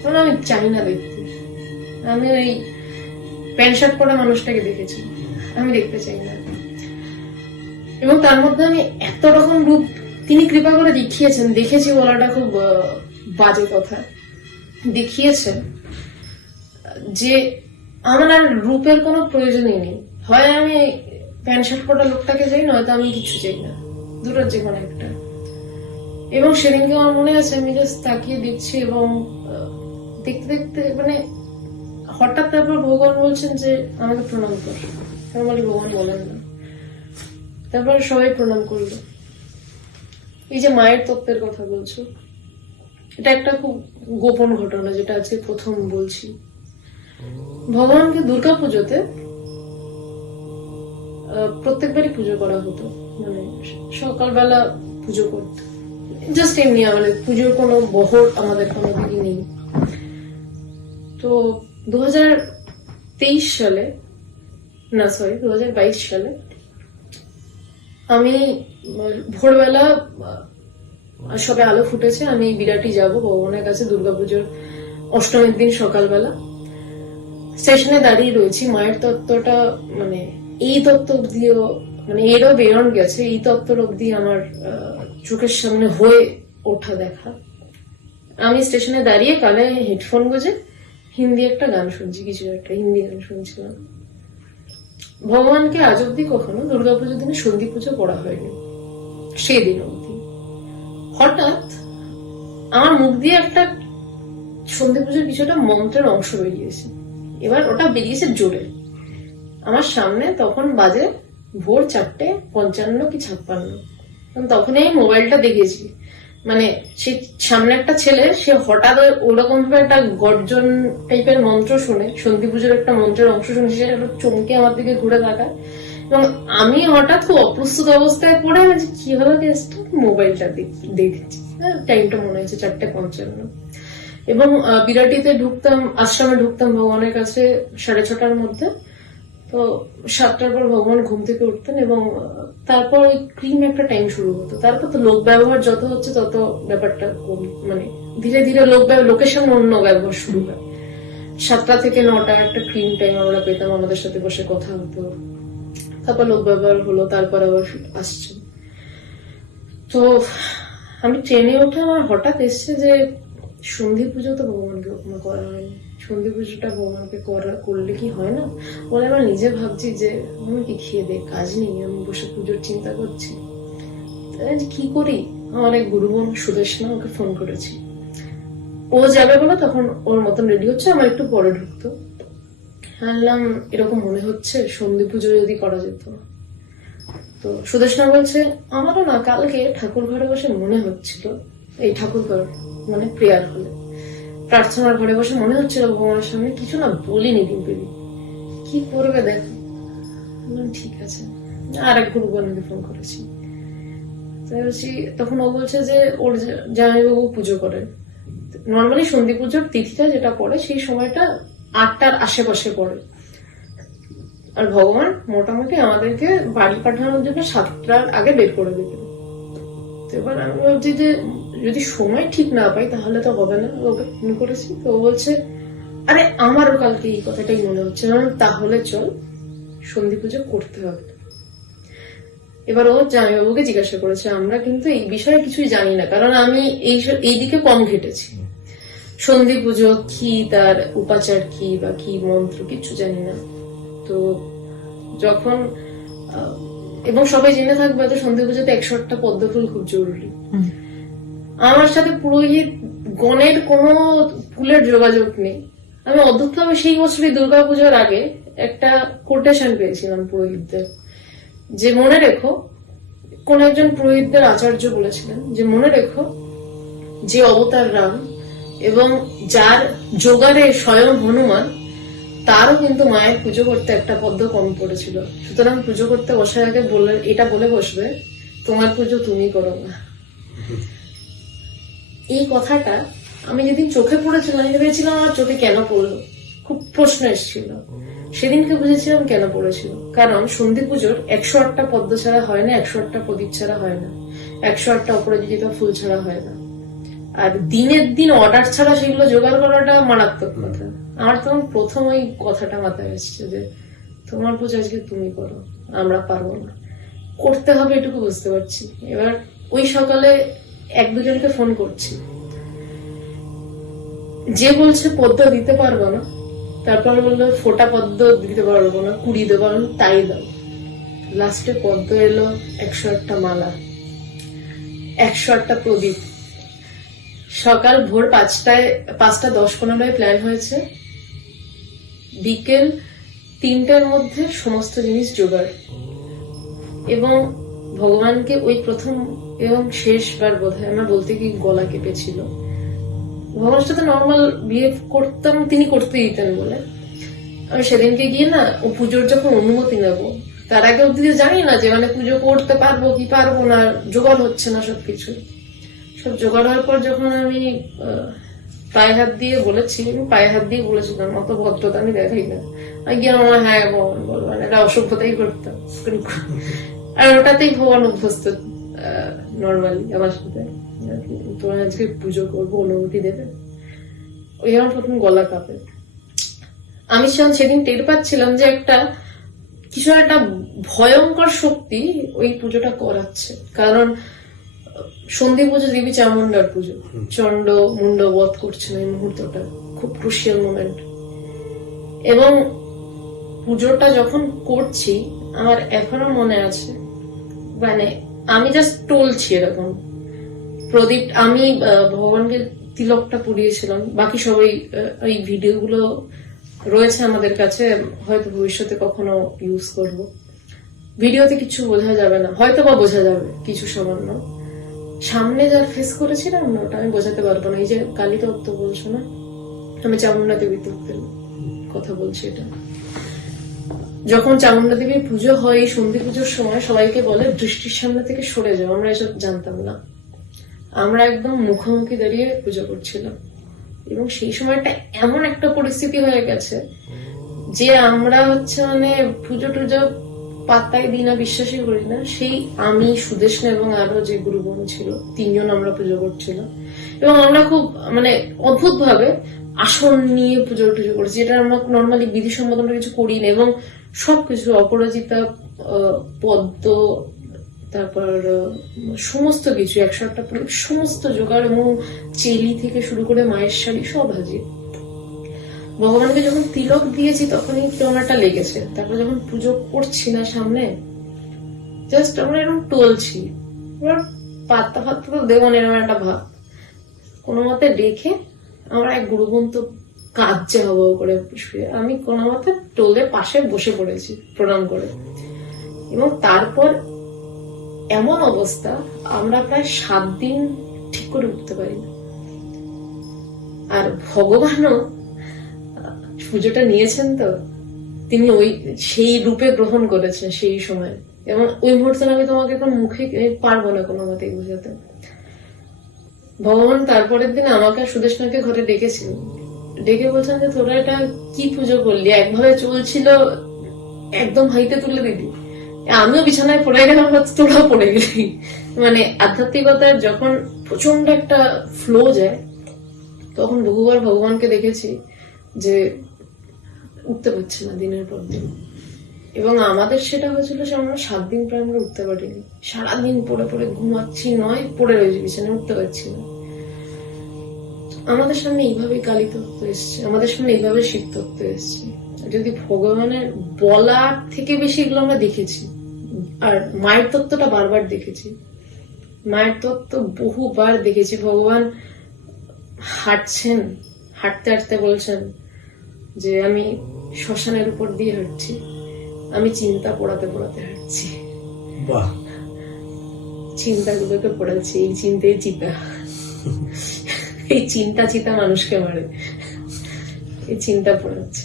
তাহলে আমি চাই না দেখতে। আমি ওই প্যান্ট শার্ট পরা মানুষটাকে দেখেছি, আমি দেখতে চাই না। এবং তার মধ্যে আমি এত রকম রূপ তিনি কৃপা করে দেখিয়েছেন, দেখেছি বলাটা খুব বাজে কথা, দেখিয়েছেন যে আমার আর রূপের কোনো প্রয়োজনই নেই। হয় আমি প্যান্ট শার্ট পরা লোকটাকে চাই, নয়তো আমি কিছু চাই না, দুটোর যে কোনো একটা। এবং সেদিনকে আমার মনে আছে আমি জাস্ট তাকিয়ে দেখছি এবং দেখতে দেখতে মানে হঠাৎ তারপর ভগবান বলছেন যে আমাকে প্রণাম কর। আমি বলি ভগবান বলেন না। তারপর সবাই প্রণাম করলো। এই যে মায়ের তত্ত্বের কথা বলছো, এটা একটা খুব গোপন ঘটনা যেটা আজকে প্রথম বলছি। ভগবানকে দুর্গাপুজোতে প্রত্যেকবারই পুজো করা হতো, মানে সকালবেলা পুজো করতে, জাস্ট এমনি, মানে পুজোর কোনো বহর আমাদের কোনো দিনই নেই। তো 2023 সালে, না সরি 2022 সালে আমি ভোরবেলা সবে আলো ফুটেছে, আমি বিরাটি যাব ভগবানের কাছে দুর্গাপুজোর অষ্টমীর দিন সকালবেলা। স্টেশনে দাঁড়িয়ে রয়েছি, মায়ের তত্ত্বটা মানে এই তত্ত্ব অব্দিও মানে এরও বেরন গেছে, এই তত্ত্বর অব্দি আমার চোখের সামনে হয়ে ওঠা দেখা। আমি স্টেশনে দাঁড়িয়ে কানে হেডফোন গুঁজে হিন্দি একটা গান শুনছি, কিছু একটা হিন্দি গান শুনছিলাম। ভগবানকে আজ অব্দি কখনো দুর্গাপুজোর দিনে সন্ধি পুজো করা হয়নি, সেদিন অব্দি। হঠাৎ আমার মুখ দিয়ে একটা সন্ধি পুজোর কিছু একটা মন্ত্রের অংশ বেরিয়েছে। এবার ওটা বেরিয়েছে জোরে। আমার সামনে তখন বাজে ভোর 4:55 কি 56। তখন আমি মোবাইলটা দেখেছি, মানে সে সামনে একটা ছেলে, সে হঠাৎ ওরকম ভাবে একটা গর্জন টাইপের মন্ত্র শুনে, সন্ধি পুজোর একটা মন্ত্রের অংশ শুনে, সে চমকে আমার দিকে ঘুরে তাকায় এবং আমি হঠাৎ খুব অপ্রস্তুত অবস্থায় পড়ে যে কি হলো কেসটা, মোবাইলটা দেখেছি। টাইমটা মনে হয়েছে 4:55। এবং বিরাটিতে ঢুকতাম, আশ্রমে ঢুকতাম ভগবানের কাছে 6:30টার মধ্যে। তো 7টার পর ভগবান ঘুম থেকে উঠতেন এবং তারপর ওই ক্রিম একটা টাইম শুরু হতো। তারপর তো লোক ব্যবহার যত হচ্ছে তত ব্যাপারটা মানে ধীরে ধীরে লোকের সঙ্গে অন্য ব্যবহার শুরু হয়। 7টা থেকে 9টা একটা ক্রিম টাইম আমরা পেতাম, আমাদের সাথে বসে কথা হতো। তারপর লোক ব্যবহার হলো, তারপর আবার আসছে। তো আমি ট্রেনে উঠে আমার হঠাৎ এসছে যে সন্ধি পুজো তো ভগবানকে কখনো করা হয়নি, সন্ধি পুজোটা ভগবানকে করলে কি হয় না বলে আমার নিজে ভাবছি যে আমি কি খেয়ে দে, কাজ নেই, আমি বসে পুজোর চিন্তা করছি, কি করি। আমার এক গুরুবোন সুদেশনা, ওকে ফোন করেছি, ও যাবে বলে তখন ওর মতন রেডি হচ্ছে, আমার একটু পরে ঢুকতো। বললাম এরকম মনে হচ্ছে সন্ধি পুজো যদি করা যেত। তো সুদেশনা বলছে আমারও না কালকে ঠাকুর ঘরে বসে মনে হচ্ছিল, এই ঠাকুর ঘর মানে প্রেয়ার হলে প্রার্থনার ঘরে বসে মনে হচ্ছিল ভগবানের সামনে কিছু না বলিনি, কিন্তু কি করবে দেখো। ঠিক আছে, আর এক গুরুগণকে ফোন করেছি। তখন ও বলছে যে ওর জামাইবাবু পুজো করেন, নর্মালি সন্ধি পুজোর তিথিটা যেটা পড়ে সেই সময়টা 8টার আশেপাশে পড়ে, আর ভগবান মোটামুটি আমাদেরকে বাড়ি পাঠানোর জন্য 7টার আগে বের করে দেবেন। তো এবার আমি ভাবছি যে যদি সময় ঠিক না পাই তাহলে তো হবে না, ওকে ফোন করেছি। তো ও বলছে আরে আমারও কালকে এই কথাটাই মনে হচ্ছে, তাহলে চল সন্ধি পুজো করতে হবে। এবার ও জামাইবাবুকে জিজ্ঞাসা করেছে, আমরা কিন্তু এই বিষয়ে কিছুই জানি না, কারণ আমি এই দিকে কম ঘেটেছি। সন্ধি পুজো কি, তার উপাচার কি বা কি মন্ত্র কিছু জানি না। তো যখন এবং সবাই জেনে থাকবে তো সন্ধি পুজোতে 108টা পদ্ম ফুল খুব জরুরি। আমার সাথে পুরোহিত গণের কোনো ফুলের যোগাযোগ নেই। আমি অদ্ভুতভাবে সেই বছরই দুর্গাপুজোর আগে একটা কোটেশন পেয়েছিলাম পুরোহিতদের, যে মনে রেখো, কোন একজন পুরোহিতদের আচার্য বলেছিলেন যে মনে রেখো যে অবতার রাম এবং যার জোগাড়ে স্বয়ং হনুমান, তারও কিন্তু মায়ের পুজো করতে একটা পদ্ম কম পড়েছিল। সুতরাং পুজো করতে বসার আগে এটা বলে বসবে তোমার পুজো তুমি করো না। এই কথাটা আমি যেদিন চোখে পড়েছিলাম, আমি ভেবেছিলাম আমার চোখে কেন পড়লো, খুব প্রশ্ন এসেছিল। সেদিনকে বুঝেছিলাম কেন পড়েছিল, কারণ সন্ধি পুজোর 108টা পদ্ম ছাড়া হয় না, 108টা প্রদীপ ছাড়া হয় না, 108টা অপরাজিতা ফুল ছাড়া হয় না। আর দিনের দিন অর্ডার ছাড়া সেগুলো জোগাড় করাটা মারাত্মক কথা। আমার তখন প্রথম ওই কথাটা মাথায় এসছে যে তোমার পুজো আজকে তুমি করো, আমরা পারবো না, করতে হবে এটুকু বুঝতে পারছি। এবার ওই সকালে 1-2জনকে ফোন করছি, যে বলছে পদ্ম দিতে পারবো না, তারপর বললো ফোটা পদ্ম দিতে পারবো না, 20 দেবো, তাই দাও। লাস্টে পদ্ম এলো 108টা মালা, 108টা প্রদীপ। সকাল ভোর 5:10-15 প্ল্যান হয়েছে, বিকেল 3টার মধ্যে সমস্ত জিনিস জোগাড়। এবং ভগবানকে ওই প্রথম এবং শেষবার বোধহয় আমার বলতে কি গলা কেঁপেছিল। ভগবানের সাথে নর্মাল বিহেভ করতাম, তিনি করতে দিতেন বলে। আমি সেদিনকে গিয়ে না, ও পুজোর যখন অনুমতি নেবো, তার আগে অব্দি জানি না যে মানে পুজো করতে পারবো কি পারবো না, জোগাড় হচ্ছে না সবকিছু। সব জোগাড় হওয়ার পর যখন আমি পায়ে হাত দিয়ে বলেছি, পায়ে হাত দিয়ে বলেছিলাম, অত ভদ্রতা আমি দেখাই না। আমি গিয়ে আমার হ্যাঁ ভগবান বলবো, এটা অসভ্যতাই করতাম। আর ওটাতেই ভগবান অভ্যস্ত নর্মালি আমার সাথে, তোমার আজকে পুজো করবো, অনুমতি দেবে। ওই আমার প্রথম গলা কাঁপে। আমি সেদিন টের পাচ্ছিলাম যে কিছু একটা ভয়ঙ্কর শক্তি ওই পুজোটা করাচ্ছে। কারণ সন্ধি পুজো দেবী চামুন্ডার পুজো, চন্ড মুন্ড বধ করছেন এই মুহূর্তটা, খুব ক্রুশিয়াল মোমেন্ট। এবং পুজোটা যখন করছি আমার এখনো মনে আছে, মানে আমি জাস্ট টলছি এরকম। প্রদীপ, আমি ভগবানকে তিলকটা পরিয়েছিলাম, বাকি সবাই এই ভিডিওগুলো রয়েছে আমাদের কাছে, হয়তো ভবিষ্যতে কখনো ইউজ করব। ভিডিওতে কিছু বোঝা যাবে না, হয়তো বা বোঝা যাবে কিছু সামান্য। সামনে যার ফেস করেছিলাম না, ওটা আমি বোঝাতে পারবো না। এই যে কালী তত্ত্ব বলছো না, আমি চামুন্ডা দেবীর তত্ত্বের কথা বলছি। এটা যখন চামুন্ডা দেবীর পুজো হয়, এই সন্ধি পুজোর সময় সবাইকে বলে দৃষ্টির সামনে থেকে সরে যাও। আমরা এসব জানতাম না, আমরা একদম মুখোমুখি দাঁড়িয়ে পুজো করছিলাম। এবং সেই সময়টা এমন একটা পরিস্থিতি হয়ে গেছে যে আমরা মানে পুজো টুজো পাত্তাই দিই না, বিশ্বাসই করি না। সেই আমি, সুদেশনা এবং আরো যে গুরু বোন ছিল, 3জন আমরা পুজো করছিলাম। এবং আমরা খুব মানে অদ্ভুত ভাবে আসন নিয়ে পুজো টুজো করেছি, যেটা আমরা নর্মালি বিধিসম্মত আমরা কিছু করি না। এবং সবকিছু অপরাজিতা, পদ্ম, তারপর সমস্ত কিছু 108টা সমস্ত জোগাড়, এবং চেলি থেকে শুরু করে মায়ের শাড়ি সব হাজির। ভগবানকে যখন তিলক দিয়েছি তখনই কেমন একটা লেগেছে। তারপর যখন পুজো করছি না সামনে, জাস্ট আমরা এরকম টলছি, পাত্তা ফাত্তা তো দেবো না, এরকম একটা ভাব। কোনো মতে রেখে আমরা এক গুরুবন তো কাঁদছে হব করে শুয়ে, আমি কোনো মতে টোলে পাশে বসে পড়েছি প্রণাম করে। এবং তারপর এমন অবস্থা, আমরা প্রায় 7 দিন ঠিক করে উঠতে পারি না। আর ভগবানও পুজোটা নিয়েছেন, তো তিনি সেই রূপে গ্রহণ করেছেন সেই সময়। এবং ওই মুহূর্তে আমি তোমাকে এখন মুখে পারবো না কোনো মতেই বুঝাতে। ভগবান তারপরের দিন আমাকে আর সুদেশনাকে ঘরে ডেকেছিলেন, ডেকে বলছেন যে তোরা এটা কি পুজো করলি, একভাবে চলছিল একদম হাইতে তুলে দিলি। আমিও বিছানায় পড়ে গেলাম, তোরাও পড়ে গেলি। মানে আধ্যাত্মিকতার যখন প্রচন্ড একটা ফ্লো যায়, তখন বহুবার ভগবানকে দেখেছি যে উঠতে পারছে না দিনের পর দিন। এবং আমাদের সেটা হয়েছিল যে আমরা 7 দিন প্রায় আমরা উঠতে পারিনি। সারাদিন পড়ে পড়ে ঘুমাচ্ছি, নয় পড়ে রয়েছি বিছানায়, উঠতে পারছি না। আমাদের সামনে এইভাবে কালী তত্ত্ব এসছে, আমাদের সামনে এইভাবে শিব তত্ত্ব এসছে। যদি ভগবানের বলার থেকে বেশি এগুলো আমরা দেখেছি। আর মায়ের তত্ত্বটা বারবার দেখেছি, মায়ের তত্ত্ব বহুবার দেখেছি। ভগবান হাঁটছেন, হাঁটতে হাঁটতে বলছেন যে আমি শ্মশানের উপর দিয়ে হাঁটছি, আমি চিন্তা পড়াতে পড়াতে হাঁটছি। বাহ, চিন্তাগুলোকে পড়াচ্ছি, এই চিন্তাই চিতা, এই চিন্তা চিতা মানুষকে মারে, এই চিন্তা পড়াচ্ছে।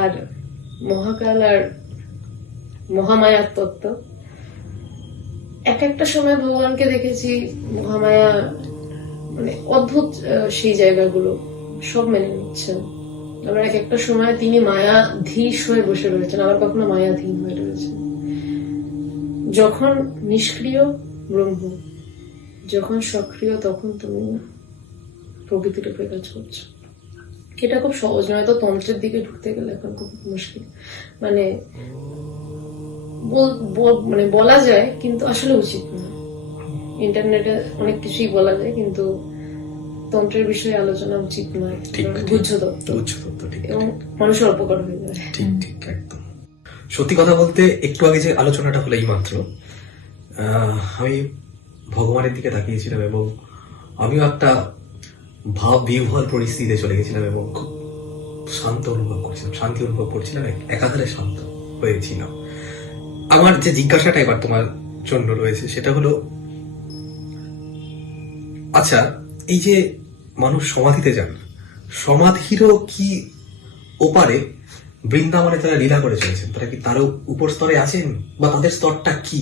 আর মহাকাল আর মহামায়ার তত্ত্ব, এক একটা সময় ভগবানকে দেখেছি মহামায়া মানে অদ্ভুত সেই জায়গাগুলো সব মেনে নিচ্ছেন। আবার এক একটা সময় তিনি মায়াধীশ হয়ে বসে রয়েছেন, আবার কখনো মায়াধীন হয়ে রয়েছেন। যখন নিষ্ক্রিয় ব্রহ্ম, যখন সক্রিয় তখন তুমি প্রকৃতি রূপে কাজ করছো। এটা খুব সহজ নয়, তো তন্ত্রের দিকে ঢুকতে গেলে এখন খুব মুশকিল। মানে মানে বলা যায় কিন্তু আসলে উচিত না। ইন্টারনেটে অনেক কিছুই বলা যায়, কিন্তু তন্ত্রের বিষয়ে আলোচনা উচিত নয়। গুহ্য তত্ত্ব ঠিক এবং মানুষের অপকার হয়ে যায়। ঠিক ঠিক একদম সত্যি কথা বলতে, একটু আগে যে আলোচনাটা হলো এই মাত্র, আমি ভগবানের দিকে তাকিয়েছিলাম এবং আমিও একটা ভাব বিহ্বল পরিস্থিতিতে চলে গেছিলাম এবং খুব শান্ত অনুভব করছিলাম, শান্তি অনুভব করছিলাম, একাধারে শান্ত হয়েছিলাম। আমার যে জিজ্ঞাসাটা এবার তোমার জন্য রয়েছে সেটা হলো, আচ্ছা এই যে মানুষ সমাধিতে যান, সমাধিরও কি ওপারে বৃন্দাবনে তারা লীলা করে চলেছেন? তারা কি তারও উপর স্তরে আছেন, বা তাদের স্তরটা কি,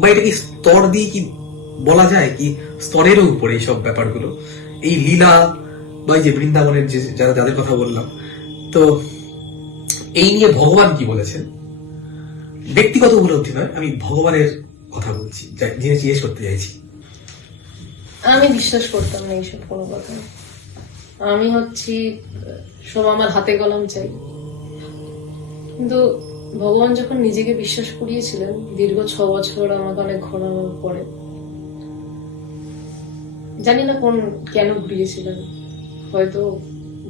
বা এটা কি স্তর দিয়ে কি বলা যায়, কি স্তরেরও উপরে এইসব ব্যাপারগুলো, এই লীলা বা এই যে বৃন্দাবনের যে যাদের কথা বললাম, তো এই নিয়ে ভগবান কি বলেছেন? ব্যক্তিগত উপলব্ধি নয়, আমি ভগবানের কথা বলছি, যিনি জিজ্ঞেস করতে চাইছি। আমি বিশ্বাস করতাম না এইসব কোনো কথা। আমি হচ্ছি সব আমার হাতে কলম চাই, কিন্তু ভগবান যখন নিজেকে বিশ্বাস করিয়েছিলেন দীর্ঘ 6 বছর আমাকে অনেক ঘোরানোর পরে, জানি না কেন ঘুরিয়েছিলেন, হয়তো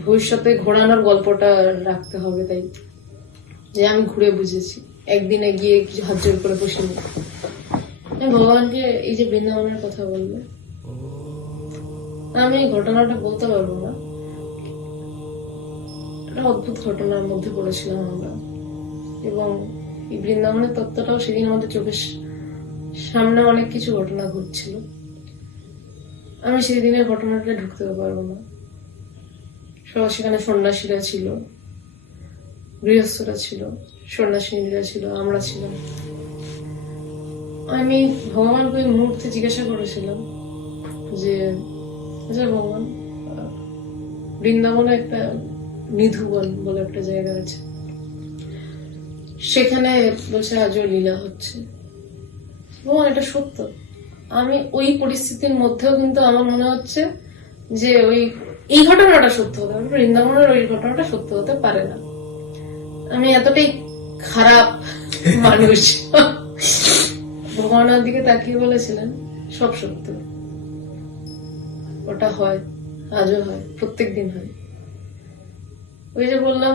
ভবিষ্যতে ঘোরানোর গল্পটা রাখতে হবে, তাই যে আমি ঘুরে বুঝেছি। একদিনে গিয়ে কিছু হাত জোর করে বসিনি। ভগবানকে এই যে বৃন্দাবনের কথা বলবে, আমি এই ঘটনাটা বলতে পারবো না। একটা অদ্ভুত ঘটনার মধ্যে পড়েছিলাম আমরা, এবং এই বৃন্দাবনের তত্ত্বটাও সেদিন আমাদের চোখের সামনে অনেক কিছু ঘটনা ঘটছিল। আমি সেই দিনের ঘটনাটা ঢুকতে পারবো না। সেখানে সন্ন্যাসীরা ছিল, গৃহস্থরা ছিল, সন্ন্যাসীরা ছিল, আমরা ছিলাম। আমি ভগবানকে ওই মুহূর্তে জিজ্ঞাসা করেছিলাম যে, আচ্ছা ভগবান, বৃন্দাবনে একটা নিধুবন বলে একটা জায়গা আছে, সেখানে বলছে আজও লীলা হচ্ছে। ভগবান এটা সত্য? আমি ওই পরিস্থিতির মধ্যেও কিন্তু আমার মনে হচ্ছে যে এই ঘটনাটা সত্য হতে পারে, বৃন্দাবনের ওই ঘটনাটা সত্য হতে পারে না। আমি এতটাই খারাপ মানুষ। ভগবানের দিকে তাকিয়ে বলেছিলেন সব সত্য, ওটা হয়, আজও হয়, প্রত্যেকদিন হয়। ওই যে বললাম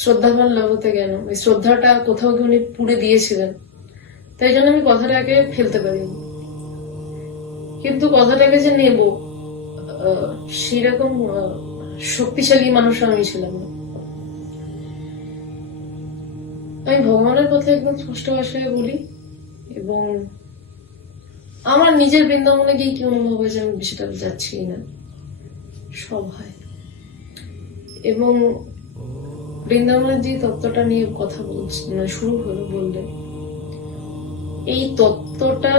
শ্রদ্ধাবান লভতে জ্ঞান, ওই শ্রদ্ধাটা কোথাও কি উনি পুড়ে দিয়েছিলেন, তাই জন্য আমি কথাটাকে ফেলতে পারিনি। কিন্তু কথাটাকে যে নেব সেরকম শক্তিশালী মানুষ আমি ছিলাম না। আমি ভগবানের কথা একদম স্পষ্ট ভাষায় বলি, এবং আমার নিজের বৃন্দাবনে গিয়ে কি অনুভব হয়েছে আমি সেটা যাচ্ছি না, সব হয়। এবং বৃন্দাবনের যে তত্ত্বটা নিয়ে কথা বলছি, মানে শুরু হলো বললে, এই তত্ত্বটা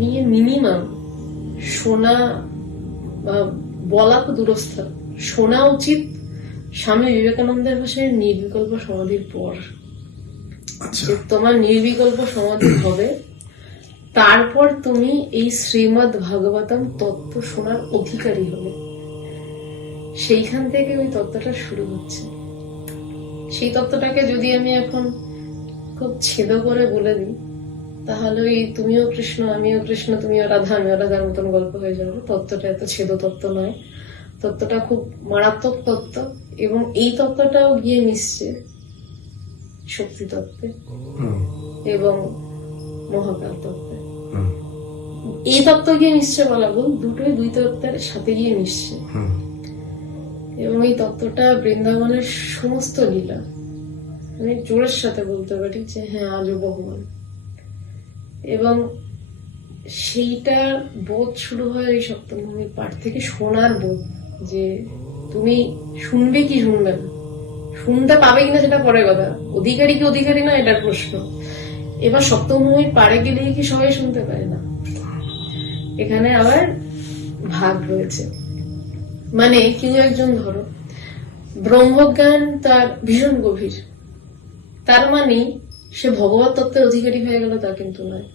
নিয়ে মিনিমাম শোনা বা বলা তো দূরস্থ, শোনা উচিত স্বামী বিবেকানন্দের ভাষায় নির্বিকল্প সমাধির পর। যে তোমার নির্বিকল্প সমাধি হবে, তারপর তুমি এই শ্রীমদ্ ভাগবতম তত্ত্ব শোনার অধিকারী হবে। সেইখান থেকে ওই তত্ত্বটা শুরু হচ্ছে। সেই তত্ত্বটাকে যদি আমি এখন খুব ছেদ করে বলে দিই, তাহলে ওই তুমিও কৃষ্ণ আমিও কৃষ্ণ, তুমিও রাধা আমিও রাধার মতন গল্প হয়ে যাবে। তত্ত্বটা এত ছেদ তত্ত্ব নয়, তত্ত্বটা খুব মারাত্মক তত্ত্ব, এবং এই তত্ত্বটাও গিয়ে মিশছে শক্তি তত্ত্বে এবং মহাকাল তত্ত্বে। এই তত্ত্ব গিয়ে মিশছে বলা ভুল, দুটোই দুই তত্ত্বের সাথে গিয়ে মিশছে। এবং এই তত্ত্বটা বৃন্দাবনের সমস্ত লীলা, আমি জোরের সাথে বলতে পারি যে হ্যাঁ আজও ভগবান। এবং সেইটা বোধ শুরু হয় ওই সপ্তমভূমির পাঠ থেকে, শোনার বোধ, যে তুমি শুনবে কি শুনবে না, শুনতে পাবে কিনা সেটা পরের কথা, অধিকারী কি অধিকারী না এটার প্রশ্ন। এবার সপ্তমভূমির পাড়ে গেলে কি সবাই শুনতে পারে না, এখানে আবার ভাগ রয়েছে। মানে কেউ একজন ধরো ব্রহ্মজ্ঞান তার ভীষণ গভীর, তার মানে সে ভগবত তত্ত্বের অধিকারী হয়ে গেল তা কিন্তু নয়।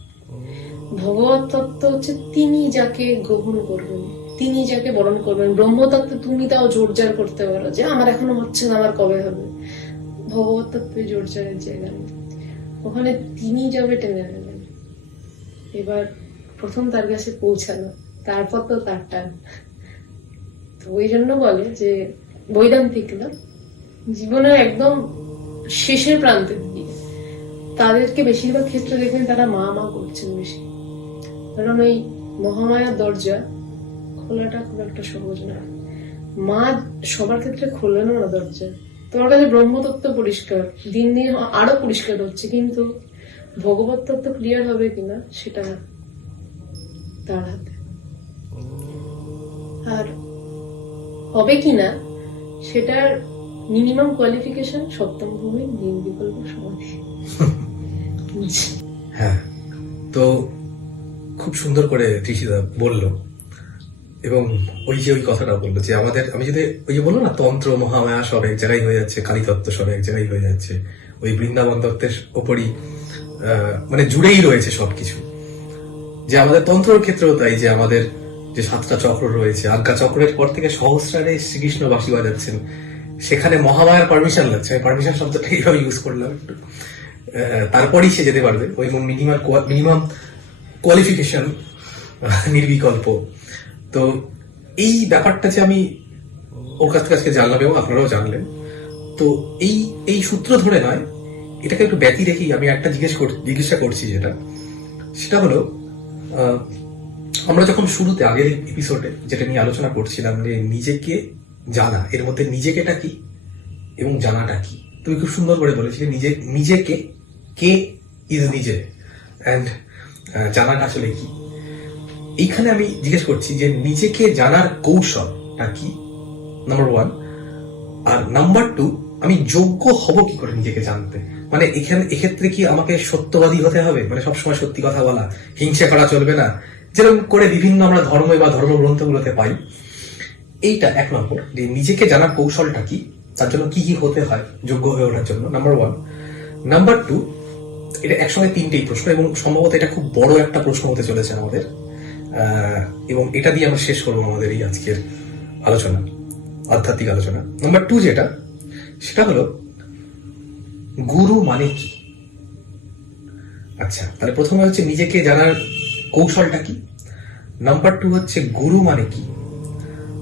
ভগবত তত্ত্ব হচ্ছে তিনি যাকে গ্রহণ করবেন, তিনি যাকে বরণ করবেন। ব্রহ্মতত্ত্বে তুমি তাও জোরজার করতে পারো যে আমার এখনো হচ্ছে না, আমার কবে হবে। ভগবত তত্ত্বে জোরজারের জায়গা নেই, ওখানে তিনি যাবে টেনে নেবেন। এবার প্রথম তার কাছে পৌঁছানো, তারপর তো তার টান। তো ওই জন্য বলে যে বৈদান্তিকরা জীবনের একদম শেষের প্রান্তের দিকে তাদেরকে বেশিরভাগ ক্ষেত্রে দেখবেন তারা মা মা করছেন বেশি, কারণ ওই মহামায়ার দরজা খোলাটা খুব একটা সহজ নয়। মা সবার ক্ষেত্রে খোলেন না দরজা। তোমার কাছে ব্রহ্মতত্ত্ব পরিষ্কার, দিন দিন আরো পরিষ্কার হচ্ছে, কিন্তু ভগবত তত্ত্ব ক্লিয়ার হবে কিনা সেটা তার হাতে। আর হবে কিনা সেটার মিনিমাম কোয়ালিফিকেশন সপ্তম ভূমি নির্বিকল্প সমাধি। হ্যাঁ, তো খুব সুন্দর করে ঋষিদা বললো, এবং ওই যে ওই কথাটা বললো যে আমাদের, আমি যদি ওই যে বললো না তন্ত্র মহামায়া সব এক জায়গায় হয়ে যাচ্ছে, কালী তত্ত্ব সব এক জায়গায় হয়ে যাচ্ছে, ওই বৃন্দাবন তত্ত্বের ওপরই মানে জুড়েই রয়েছে সবকিছু। যে আমাদের তন্ত্রের ক্ষেত্রেও তাই, যে আমাদের যে 7টা চক্র রয়েছে, আজ্ঞা চক্রের পর থেকে সহস্রারে শ্রীকৃষ্ণ বাঁশি বাজাচ্ছেন, সেখানে মহামায়ার পারমিশন লাগছে। আমি পারমিশন শব্দটা এইভাবে ইউজ করলাম একটু, তারপরেই সে যেতে পারবে। ওই মিনিমাম কোয়ালিফিকেশন নির্বিকল্প। তো এই ব্যাপারটা যে আমি ওর কাছ থেকে আজকে জানলাম এবং আপনারাও জানলেন, তো এই সূত্র ধরে নয়, এটাকে একটু ব্যতি রেখেই আমি একটা জিজ্ঞাসা করছি, সেটা হলো আমরা যখন শুরুতে আগের এপিসোডে যেটা নিয়ে আলোচনা করছিলাম যে নিজেকে জানা, এর মধ্যে নিজেকেটা কি এবং জানাটা কি, তুমি খুব সুন্দর করে বলেছিলে নিজেকে কে ইজ নিজে অ্যান্ড জানাটা আসলে কি। এইখানে আমি জিজ্ঞেস করছি যে নিজেকে জানার কৌশলটা কি, নাম্বার 1। আর নাম্বার 2, আমি যোগ্য হব কি করে নিজেকে জানতে? মানে এক্ষেত্রে কি আমাকে সত্যবাদী হতে হবে, মানে সবসময় সত্যি কথা বলা, হিংসা করা চলবে না, যেরকম করে বিভিন্ন আমরা ধর্ম বা ধর্মগ্রন্থগুলোতে পাই। এইটা 1 নম্বর, যে নিজেকে জানার কৌশলটা কি, তার জন্য কি কি হতে হয় যোগ্য হয়ে ওঠার জন্য, নাম্বার 1। নাম্বার 2, এটা একসঙ্গে 3টেই প্রশ্ন, এবং সম্ভবত এটা খুব বড় একটা প্রশ্ন হতে চলেছে আমাদের, এবং এটা দিয়ে আমরা শেষ করবো আমাদের এই আজকের আলোচনা, আধ্যাত্মিক আলোচনা। নাম্বার 2 যেটা, সেটা হলো গুরু মানে কি। আচ্ছা, তাহলে প্রথমে হচ্ছে নিজেকে জানার কৌশলটা কি, নাম্বার 2 হচ্ছে গুরু মানে কি,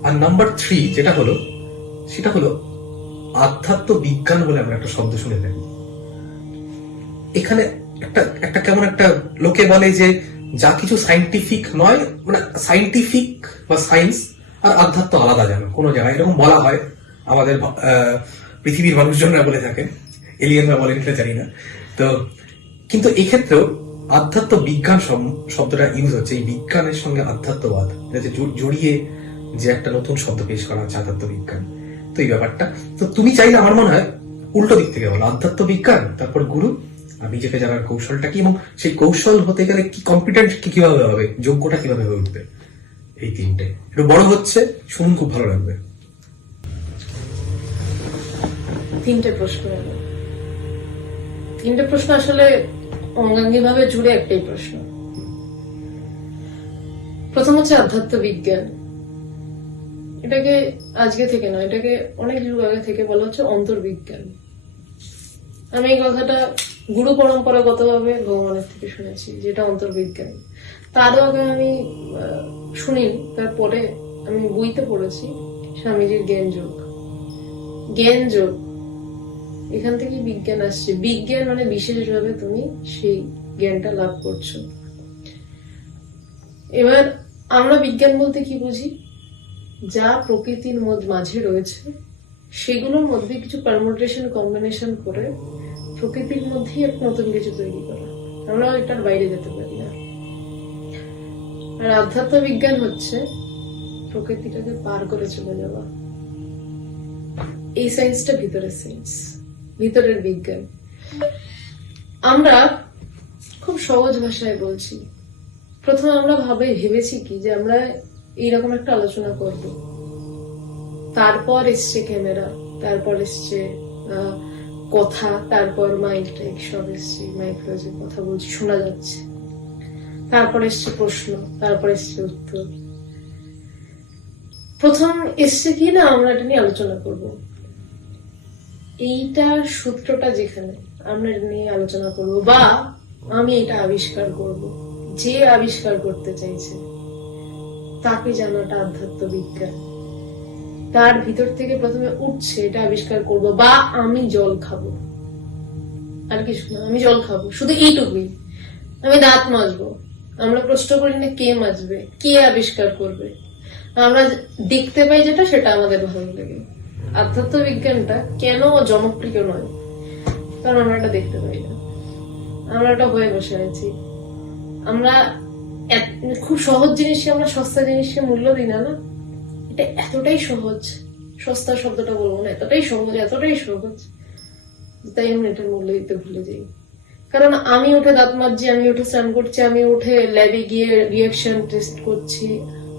আর নাম্বার 3 যেটা হলো, সেটা হলো আধ্যাত্ম বিজ্ঞান বলে আমরা একটা শব্দ শুনে থাকি। এখানে একটা কেমন একটা লোকে বলে যে যা কিছু সাইন্টিফিক নয়, মানে সাইন্টিফিক বা সায়েন্স আর আধ্যাত্ম আলাদা, যেন কোনো জায়গায় এরকম বলা হয়। আমাদের পৃথিবীর মানুষজনরা বলে থাকেন, এলিয়েনরা বলেন কিনা জানি না। তো কিন্তু এক্ষেত্রেও আধ্যাত্ম বিজ্ঞান শব্দটা ইউজ হচ্ছে, এই বিজ্ঞানের সঙ্গে আধ্যাত্মবাদ জড়িয়ে যে একটা নতুন শব্দ পেশ করা হচ্ছে, আধ্যাত্ম বিজ্ঞান। তো এই ব্যাপারটা, তো তুমি চাইলে আমার মনে হয় উল্টো দিক থেকে বলো, আধ্যাত্ম বিজ্ঞান, তারপর গুরু, আর নিজেকে জানার কৌশলটা কি, এবং সেই কৌশল হতে গেলে কি কম্পিটেন্ট কিভাবে হবে, যোগ্যটা কিভাবে হয়ে উঠবে। এই 3টে একটু বড় হচ্ছে, শুনুন, খুব ভালো লাগবে। 3টে প্রশ্ন, 3টে প্রশ্ন আসলে অঙ্গাঙ্গি ভাবে জুড়ে একটাই প্রশ্ন। প্রথম হচ্ছে আধ্যাত্ম বিজ্ঞান। এটাকে আজকে থেকে নয়, এটাকে অনেক যুগ আগে থেকে বলা হচ্ছে অন্তর্বিজ্ঞান। আমি এই কথাটা গুরু পরম্পরাগত ভাবে ভগবানের থেকে শুনেছি, যেটা অন্তর্বিজ্ঞান। তারও আগে আমি শুনিনি, তারপরে আমি বইতে পড়েছি স্বামীজির জ্ঞান যোগ, এখান থেকে বিজ্ঞান আসছে। বিজ্ঞান মানে বিশেষভাবে তুমি সেই জ্ঞানটা লাভ করছো। এবার আমরা বিজ্ঞান বলতে কি বুঝি, যা প্রকৃতির মাঝে রয়েছে সেগুলোর মধ্যে কিছু পারমুটেশন কম্বিনেশন করে প্রকৃতির মধ্যেই একটা নতুন কিছু তৈরি করা, আমরা এটার বাইরে যেতে পারি না। আর আধ্যাত্ম বিজ্ঞান হচ্ছে প্রকৃতিটাকে পার করে চলে যাওয়া। এই সায়েন্সটা ভিতরের বিজ্ঞান। আমরা খুব সহজ ভাষায় বলছি। প্রথমে আমরা ভেবেছি কি যে আমরা এইরকম একটা আলোচনা করব, তারপর এসছে ক্যামেরা, তারপর এসছে কথা, তারপর মাইক টাইক সব এসছে, মাইক্রোজে কথা বলছি শোনা যাচ্ছে, তারপর এসছে প্রশ্ন, তারপর এসছে উত্তর। প্রথম এসছে কি না আমরা এটা নিয়ে আলোচনা করব, এইটার সূত্রটা যেখানে আমরা এটা নিয়ে আলোচনা করব, বা আমি এটা আবিষ্কার করব। যে আবিষ্কার করতে চাইছে তাকে জানাটা আধ্যাত্ম বিজ্ঞান। তার ভিতর থেকে প্রথমে উঠছে এটা আবিষ্কার করব, বা আমি জল খাবো, আর কিছু না, আমি জল খাবো, শুধু এইটুকুই। আমি দাঁত মাজবো, আমরা প্রশ্ন করি না কে মাজবে, কে আবিষ্কার করবে, আমরা দেখতে পাই যেটা সেটা আমাদের ভালো লাগে। আধ্যাত্ম বিজ্ঞানটা কেন জনপ্রিয় নয়, কারণ আমরা এটা দেখতে পাই না, আমরা এটা হয়ে বসে আছি। আমরা খুব সহজ জিনিসকে, আমরা সস্তা জিনিসকে মূল্য দিই না। এটা এতটাই সহজ, সস্তা শব্দটা বলবো না, এতটাই সহজ, এতটাই সহজ, তাই আমরা এটার মূল্য দিতে ভুলে যাই। কারণ আমি উঠে দাঁত মাজছি, আমি উঠে স্নান করছি, আমি উঠে ল্যাবে গিয়ে রিয়াকশন টেস্ট করছি,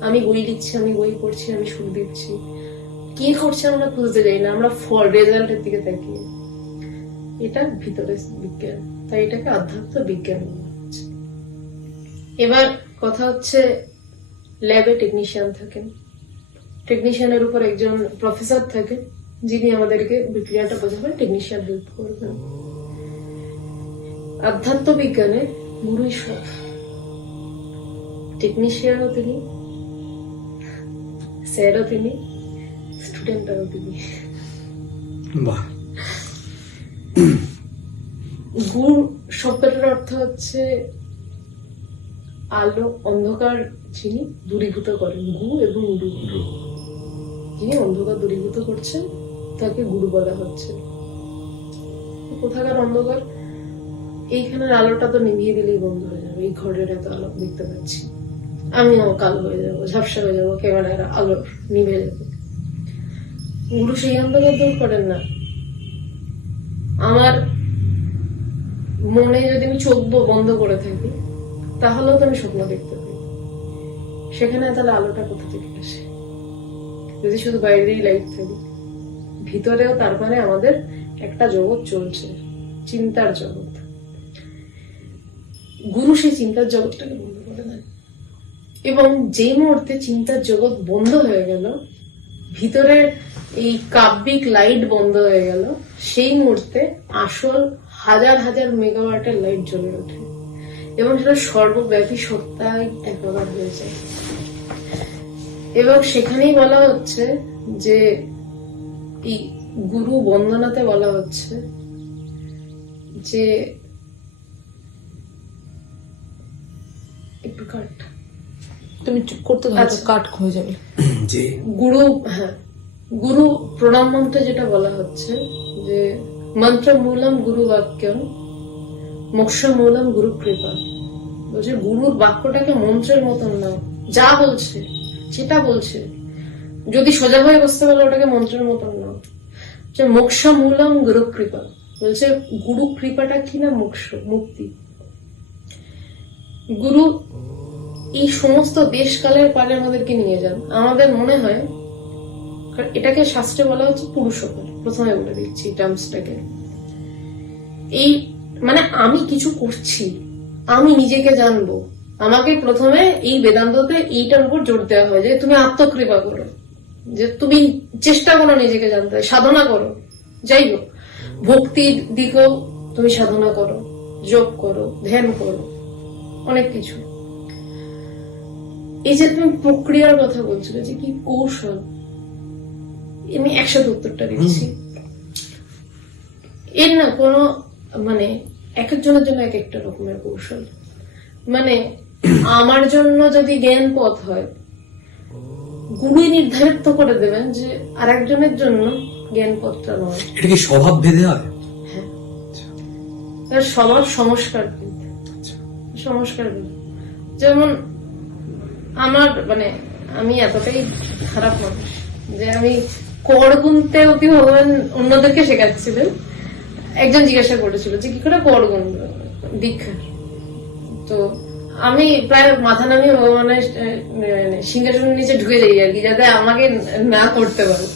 আমি বই লিখছি, আমি বই পড়ছি, আমি সুর দিচ্ছি, কি করছে আমরা খুঁজতে যাই না, আমরা রেজাল্টের দিকে তাকিয়ে। এটা ভিতরে বিজ্ঞান, তাই এটাকে আধ্যাত্ম বিজ্ঞান বলা হচ্ছে। এবার কথা হচ্ছে ল্যাবে টেকনিশিয়ান থাকেন, টেকনিশিয়ানের উপর একজন প্রফেসর থাকেন যিনি আমাদেরকে বিক্রিয়াটা বোঝাবেন, টেকনিশিয়ান হেল্প করবেন। আধ্যাত্ম বিজ্ঞানে গুরুই সব, টেকনিশিয়ানও তিনি, স্যারও তিনি, স্টুডেন্টও তিনি। বাহ। গুরু শব্দটার অর্থ হচ্ছে আলো, অন্ধকার যিনি দূরীভূত করেন, গু এবং ডু, যিনি অন্ধকার দূরীভূত করছেন তাকে গুরু বলা হচ্ছে। কোথাকার অন্ধকার? এইখানের আলোটা তো নিভিয়ে দিলেই বন্ধ হয়ে যাবে, এই ঘরের এত আলো দেখতে পাচ্ছি, আমিও কালো হয়ে যাবো, ঝাপসা হয়ে যাবো, ক্যামেরার আলো নিভে যাবে। গুরু সেই অন্ধকার দূর করেন না। আমার মনে যদি আমি চোখ বন্ধ করে থাকি তাহলেও তো আমি স্বপ্ন দেখতে পাই, সেখানে তাহলে আলোটা কোথা থেকে আসে? যদি শুধু বাইরেই লাইট থাকে, ভিতরেও তার মানে আমাদের একটা জগৎ চলছে, চিন্তার জগৎ। গুরু সেই চিন্তার জগৎটাকে বন্ধ করে দেন, এবং যে মুহূর্তে চিন্তার জগৎ বন্ধ হয়ে গেল, ভিতরের এই কাব্যিক লাইট বন্ধ হয়ে গেল, সেই মুহূর্তে আসল হাজার হাজার মেগাওয়াটের লাইট জ্বলে ওঠে এবং সেটা সর্বব্যাপী সত্তায় একাকার হয়ে যায়। এবং সেখানেই বলা হচ্ছে যে এই গুরু বন্দনাতে বলা হচ্ছে যে একটু কাট, তুমি চুপ করতে থাকো, আচ্ছা। কাট হয়ে যাবে। যে গুরু, হ্যাঁ, গুরু প্রণাম মন্ত্রে যেটা বলা হচ্ছে যে মন্ত্র মূলম গুরু বাক্যম মোক্ষ মূলম গুরু কৃপা। বলছে গুরুর বাক্যটাকে মন্ত্রের মতন নাও, যা বলছে সেটা বলছে, যদি সোজা হয়ে বসতে পারলে ওটাকে মন্ত্রের মতন নাও। যে মোক্ষ মূলম গুরু কৃপা, বলছে গুরু কৃপাটা কি না? মোক্ষ, মুক্তি। গুরু এই সমস্ত দেশকালের পারে আমাদেরকে নিয়ে যান। আমাদের মনে হয়, এটাকে শাস্ত্রে বলা হচ্ছে পুরুষকার, প্রথমে বলে দিচ্ছি টার্মসটাকে। এই মানে আমি কিছু করছি, আমি নিজেকে জানবো, আমাকে প্রথমে এই বেদান্ততে এইটার উপর জোর দেওয়া হয় যে তুমি আত্মকৃপা করো, যে তুমি চেষ্টা করো নিজেকে জানতে, সাধনা করো। যাই হোক, ভক্তির দিকেও তুমি সাধনা করো, যোগ করো, ধ্যান করো, অনেক কিছু। এই যে তুমি প্রক্রিয়ার কথা বলছিলে যে কি কৌশল, আমি একসাথে উত্তরটা দিচ্ছি। এর না কোনো মানে এক একজনের জন্য এক একটা রকমের কৌশল। মানে আমার জন্য যদি জ্ঞান পথ হয়, গুরুই নির্ধারিত করে দেবেন যে আর একজনের জন্য জ্ঞান পথটা নয়। এটা কি স্বভাব ভেদে হয়? হ্যাঁ, তার সবার সংস্কার সংস্কার। যেমন আমার মানে আমি এতটাই খারাপ মানুষ যে আমি কর গুনতে অতি ভগবান অন্যদেরকে শেখাচ্ছিলেন। একজন জিজ্ঞাসা করেছিল যে কি করে কর গুনবে দীক্ষা, তো আমি প্রায় মাথা নামিয়ে ভগবানের সিংহাসনের নিচে ঢুকে যাই আর কি, যাতে আমাকে না করতে পারে।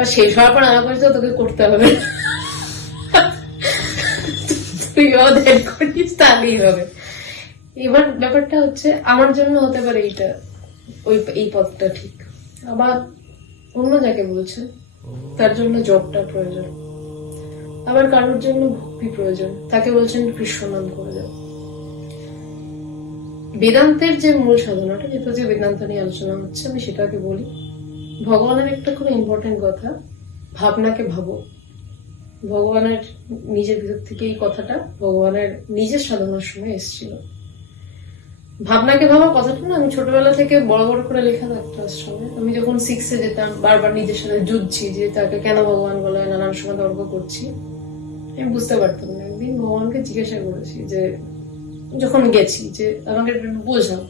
আর শেষ হওয়ার পর আমার কাছে তোকে করতে হবে, তুইও ধ্যান করিস তাহলেই হবে। এবার ব্যাপারটা হচ্ছে আমার জন্য হতে পারে এইটা, এই পথটা ঠিক, আবার অন্য যাকে বলছে তার জন্য জবটা প্রয়োজন, আবার কারোর জন্য ভক্তি প্রয়োজন, তাকে বলছেন কৃষ্ণ নাম করে যাও। বেদান্তের যে মূল সাধনাটা, যেহেতু যে বেদান্ত নিয়ে আলোচনা হচ্ছে, আমি সেটাকে বলি। ভগবানের একটা খুব ইম্পর্টেন্ট কথা, ভাবনাকে ভাবো। ভগবানের নিজের ভিতর থেকে এই কথাটা ভগবানের নিজের সাধনার সময় এসেছিল। ভাবনাকে ভাবো কথাটা না আমি ছোটবেলা থেকে বড় বড় করে লেখা থাকতো আশ্রমে। আমি যখন 6-এ যেতাম, বারবার নিজের সাথে যুদ্ধছি যে তাকে কেন ভগবান বলা হয়, নানান সময় তর্ক করছি, আমি বুঝতে পারতাম না। একদিন ভগবানকে জিজ্ঞাসা করেছি যে যখন গেছি যে আমাকে একটু বোঝাও।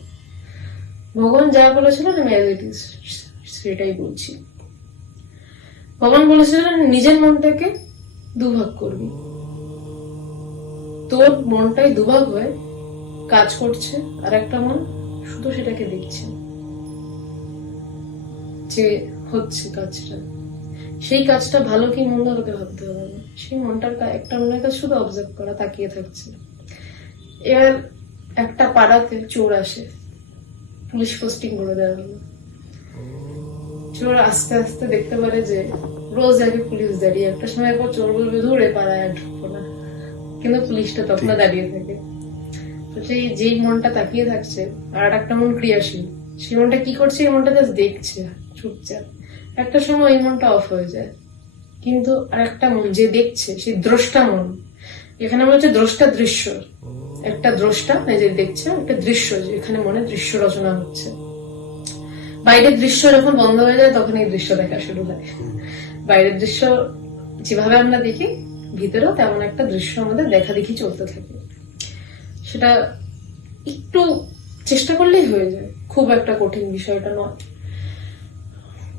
ভগবান যা বলেছিলেন আমি অ্যাজ ইট ইজ সেটাই বলছি। ভগবান বলেছিলেন নিজের মনটাকে দুভাগ করবি, তোর মনটাই দুভাগ হয়ে কাজ করছে, আর একটা মন শুধু সেটাকে দেখছে যে হচ্ছে কাজটা। সেই কাজটা ভালো কি মন্দ তোকে ভাবতে হবে না, সেই মনটার একটা মনের কাজ শুধু অবজার্ভ করা, তাকিয়ে থাকছে। এবার একটা পাড়াতে চোর আসে, পুলিশ পোস্টিং করে দেওয়া হলো। চোর আস্তে আস্তে দেখতে পারে যে রোজ আগে পুলিশ দাঁড়িয়ে, একটা সময় পর চোর বলবে ধরে পাড়ায় আর ঢুকবো না, কিন্তু পুলিশটা তখন দাঁড়িয়ে থাকে। তো সেই যেই মনটা তাকিয়ে থাকছে আর একটা মন ক্রিয়াশীল, সেই মনটা কি করছে, এই মনটা জাস্ট দেখছে চুপচাপ। একটা সময় এই মনটা অফ হয়ে যায়, কিন্তু আর একটা মন যে দেখছে, সেই দ্রষ্টা মন, এখানে মনে হচ্ছে দ্রষ্টা দৃশ্য, একটা দ্রষ্টা যে দেখছে, একটা দৃশ্য, এখানে মনে দৃশ্য রচনা হচ্ছে। বাইরের দৃশ্য যখন বন্ধ হয়ে যায় তখন এই দৃশ্য দেখা শুরু হয়। বাইরের দৃশ্য যেভাবে আমরা দেখি, ভিতরেও তেমন একটা দৃশ্য আমাদের দেখা দেখি চলতে থাকে। সেটা একটু চেষ্টা করলেই হয়ে যায়, খুব একটা কঠিন বিষয়টা নয়।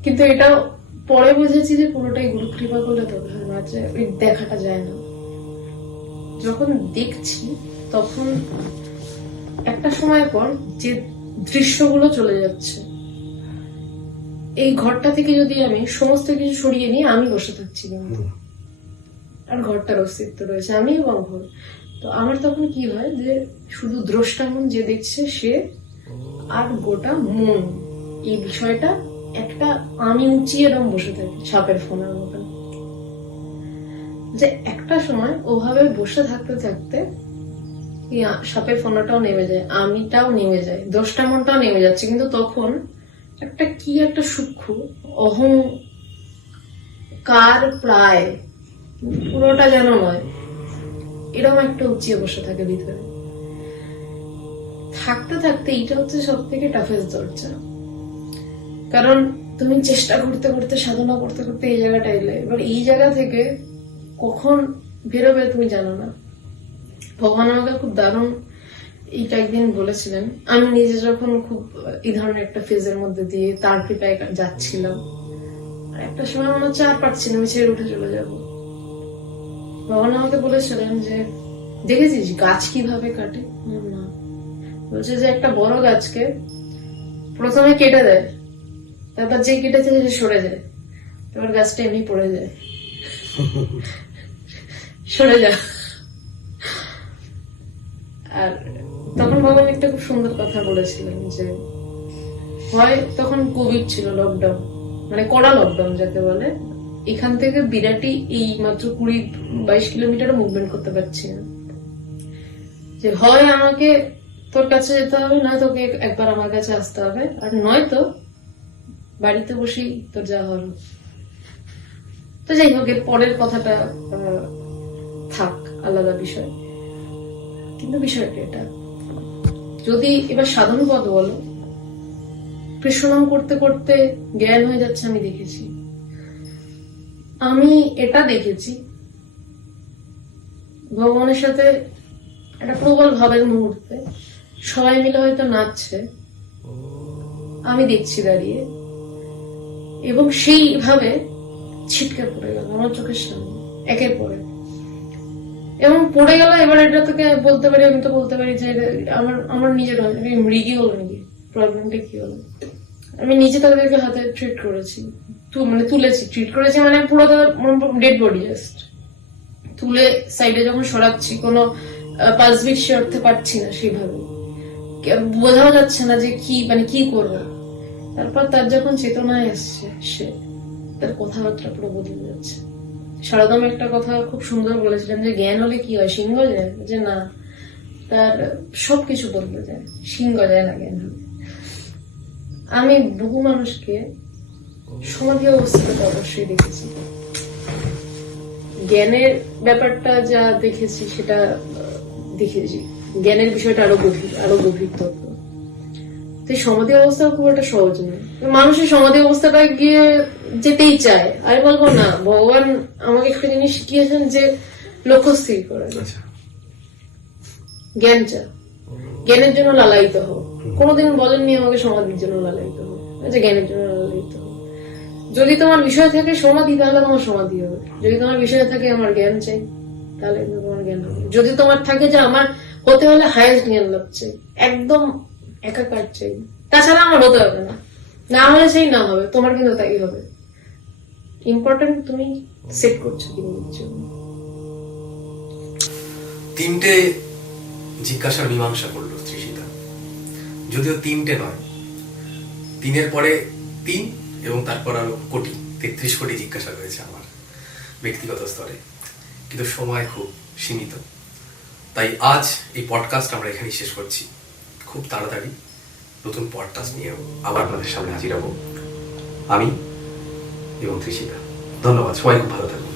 কিন্তু এটা পরে বুঝেছি যে পুরোটাই গুরু কৃপা করলে তবে হয় না, যে ওই দেখাটা যায় না। যখন দেখছি তখন একটা সময় পর যে দৃশ্যগুলো চলে যাচ্ছে, এই ঘরটা থেকে যদি আমি সমস্ত কিছু সরিয়ে নিয়ে আমি বসে থাকছি, কিন্তু আর ঘরটার অস্তিত্ব রয়েছে, আমি এবং ঘর। তো আমার তখন কি হয় যে শুধু দ্রষ্টা মন যে দেখছে সে, আর গোটা মন, এই বিষয়টা একটা আমি উঁচিয়ে এরকম বসে থাকি সাপের ফোনার মতন। যে একটা সময় ওভাবে বসে থাকতে থাকতে এই সাপের ফোনাটাও নেমে যায়, আমিটাও নেমে যায়, দ্রষ্টা মনটাও নেমে যাচ্ছে, কিন্তু তখন একটা কি একটা সূক্ষ্ম অহংকার, প্রায় পুরোটা যেন নয়, এরকম একটা উঁচিয়ে বসে থাকে ভিতরে। থাকতে থাকতে এইটা হচ্ছে সব থেকে টাফেস্ট দরজা, কারণ তুমি চেষ্টা করতে করতে, সাধনা করতে করতে এই জায়গাটা এলে, এবার এই জায়গা থেকে কখন বেরোবে তুমি জানো না। ভগবান আমাকে খুব দারুণ এইটা একদিন বলেছিলেন। আমি নিজে যখন খুব এই ধরনের একটা ফেজের মধ্যে দিয়ে তার কৃপায় যাচ্ছিলাম, আর একটা সময় মনে হচ্ছে আর পারছি না, আমি ছেড়ে উঠে চলে যাবো। ভগবান আমাকে বলেছিলেন যে দেখেছিস গাছ কিভাবে কাটে? না, বলছে যে একটা বড় গাছকে প্রথমে কেটে দেয়, তারপর যে কেটেছে সে সরে যায়, এবার গাছটা এমনি পড়ে যায়, সরে যায়। আর তখন ভগবান একটা খুব সুন্দর কথা বলেছিলেন যে হয় তখন কোভিড ছিল, লকডাউন, মানে কড়া লকডাউন যাকে বলে, এখান থেকে বিরাটি এই মাত্র 20-22 কিলোমিটারও মুভমেন্ট করতে পারছি না, যে হয় আমাকে তোর কাছে যেতে হবে, নয় তোকে একবার আমার কাছে আসতে হবে, আর নয়তো বাড়িতে বসেই তোর যা হল। তো যাই হোক, এর পরের কথাটা থাক, আলাদা বিষয়। কিন্তু বিষয়টা এটা, যদি এবার সাধন পদ বলো, কৃষ্ণনাম করতে করতে জ্ঞান হয়ে যাচ্ছে, আমি দেখেছি। আমি এটা দেখেছি ভগবানের সাথে একটা প্রবল ভাবের মুহূর্তে সবাই মিলে হয়তো নাচছে, আমি দেখছি দাঁড়িয়ে, এবং সেইভাবে ছিটকে পড়ে গেল আমার চোখের সামনে একের পরে, এবং পড়ে গেল। এবার এটা তোকে বলতে পারি, আমি তো বলতে পারি যে আমার নিজের মৃগী হলো নাকি, প্রবলেমটা কি হলো, আমি নিজে তাদেরকে হাতে ট্রিট করেছি, মানে তুলেছি, ট্রিট করেছি, মানে পুরো ডেড বডি জাস্ট তুলে সাইডে যখন সরাচ্ছি, কোনো পালস বিট সরতে পারছি না, সেভাবে বোঝাও যাচ্ছে না যে কি মানে কি করবো। তারপর তার যখন চেতনায় এসছে, সে তার কথাবার্তা পুরো বদলে যাচ্ছে। সারদাম একটা কথা খুব সুন্দর বলেছিলেন যে জ্ঞান হলে কি হয়, সিংহ যায়? যে না, তার সবকিছু বদলে যায়, সিংহ যায় না জ্ঞান হলে। আমি বহু মানুষকে সমাধি অবস্থাতে অবশ্যই দেখেছি, জ্ঞানের ব্যাপারটা যা দেখেছি সেটা দেখেছি, জ্ঞানের বিষয়টা আরো গভীর তত্ত্ব। তো সমাধি অবস্থা খুব একটা সহজ নয়। মানুষের সমাধি অবস্থাটা গিয়ে যেতেই চায়। আমি বলবো না, ভগবান আমাকে একটা জিনিস শিখিয়েছেন যে লক্ষ্য স্থির করে, আচ্ছা, জ্ঞান চা, জ্ঞানের জন্য লালায়িত হও। কোনোদিন বলেননি আমাকে সমাধির জন্য লালায়িত হও, আচ্ছা জ্ঞানের জন্য লালায়িত হও। যদি তোমার বিষয় থাকে সমাধি, তাহলে তোমার সমাধি হবে। যদি তোমার বিষয় থাকে আমার জ্ঞান চাই, তাহলে কিন্তু তোমার জ্ঞান হবে। যদি তোমার থাকে যে আমার হতে হলে হাইয়েস্ট জ্ঞান লাভ চাই, একদম একাকার চাই, তাছাড়া আমার হতে হবে না, না হলে সেই না হবে, তোমার কিন্তু তাই হবে। ইম্পর্টেন্ট তুমি সেট করছো কি নিজের জন্য। তিনটে জিজ্ঞাসার মীমাংসা করলো তৃষিতা, যদিও তিনটে নয়, তিনের পরে 3 এবং তারপর আরো কোটি, 33 কোটি জিজ্ঞাসা রয়েছে আমার ব্যক্তিগত স্তরে, কিন্তু সময় খুব সীমিত। তাই আজ এই পডকাস্ট আমরা এখানেই শেষ করছি। খুব তাড়াতাড়ি নতুন পডকাস্ট নিয়ে আবার আপনাদের সামনে হাজির হব আমি এবং তৃষিতা। ধন্যবাদ, সবাই খুব ভালো থাকবেন।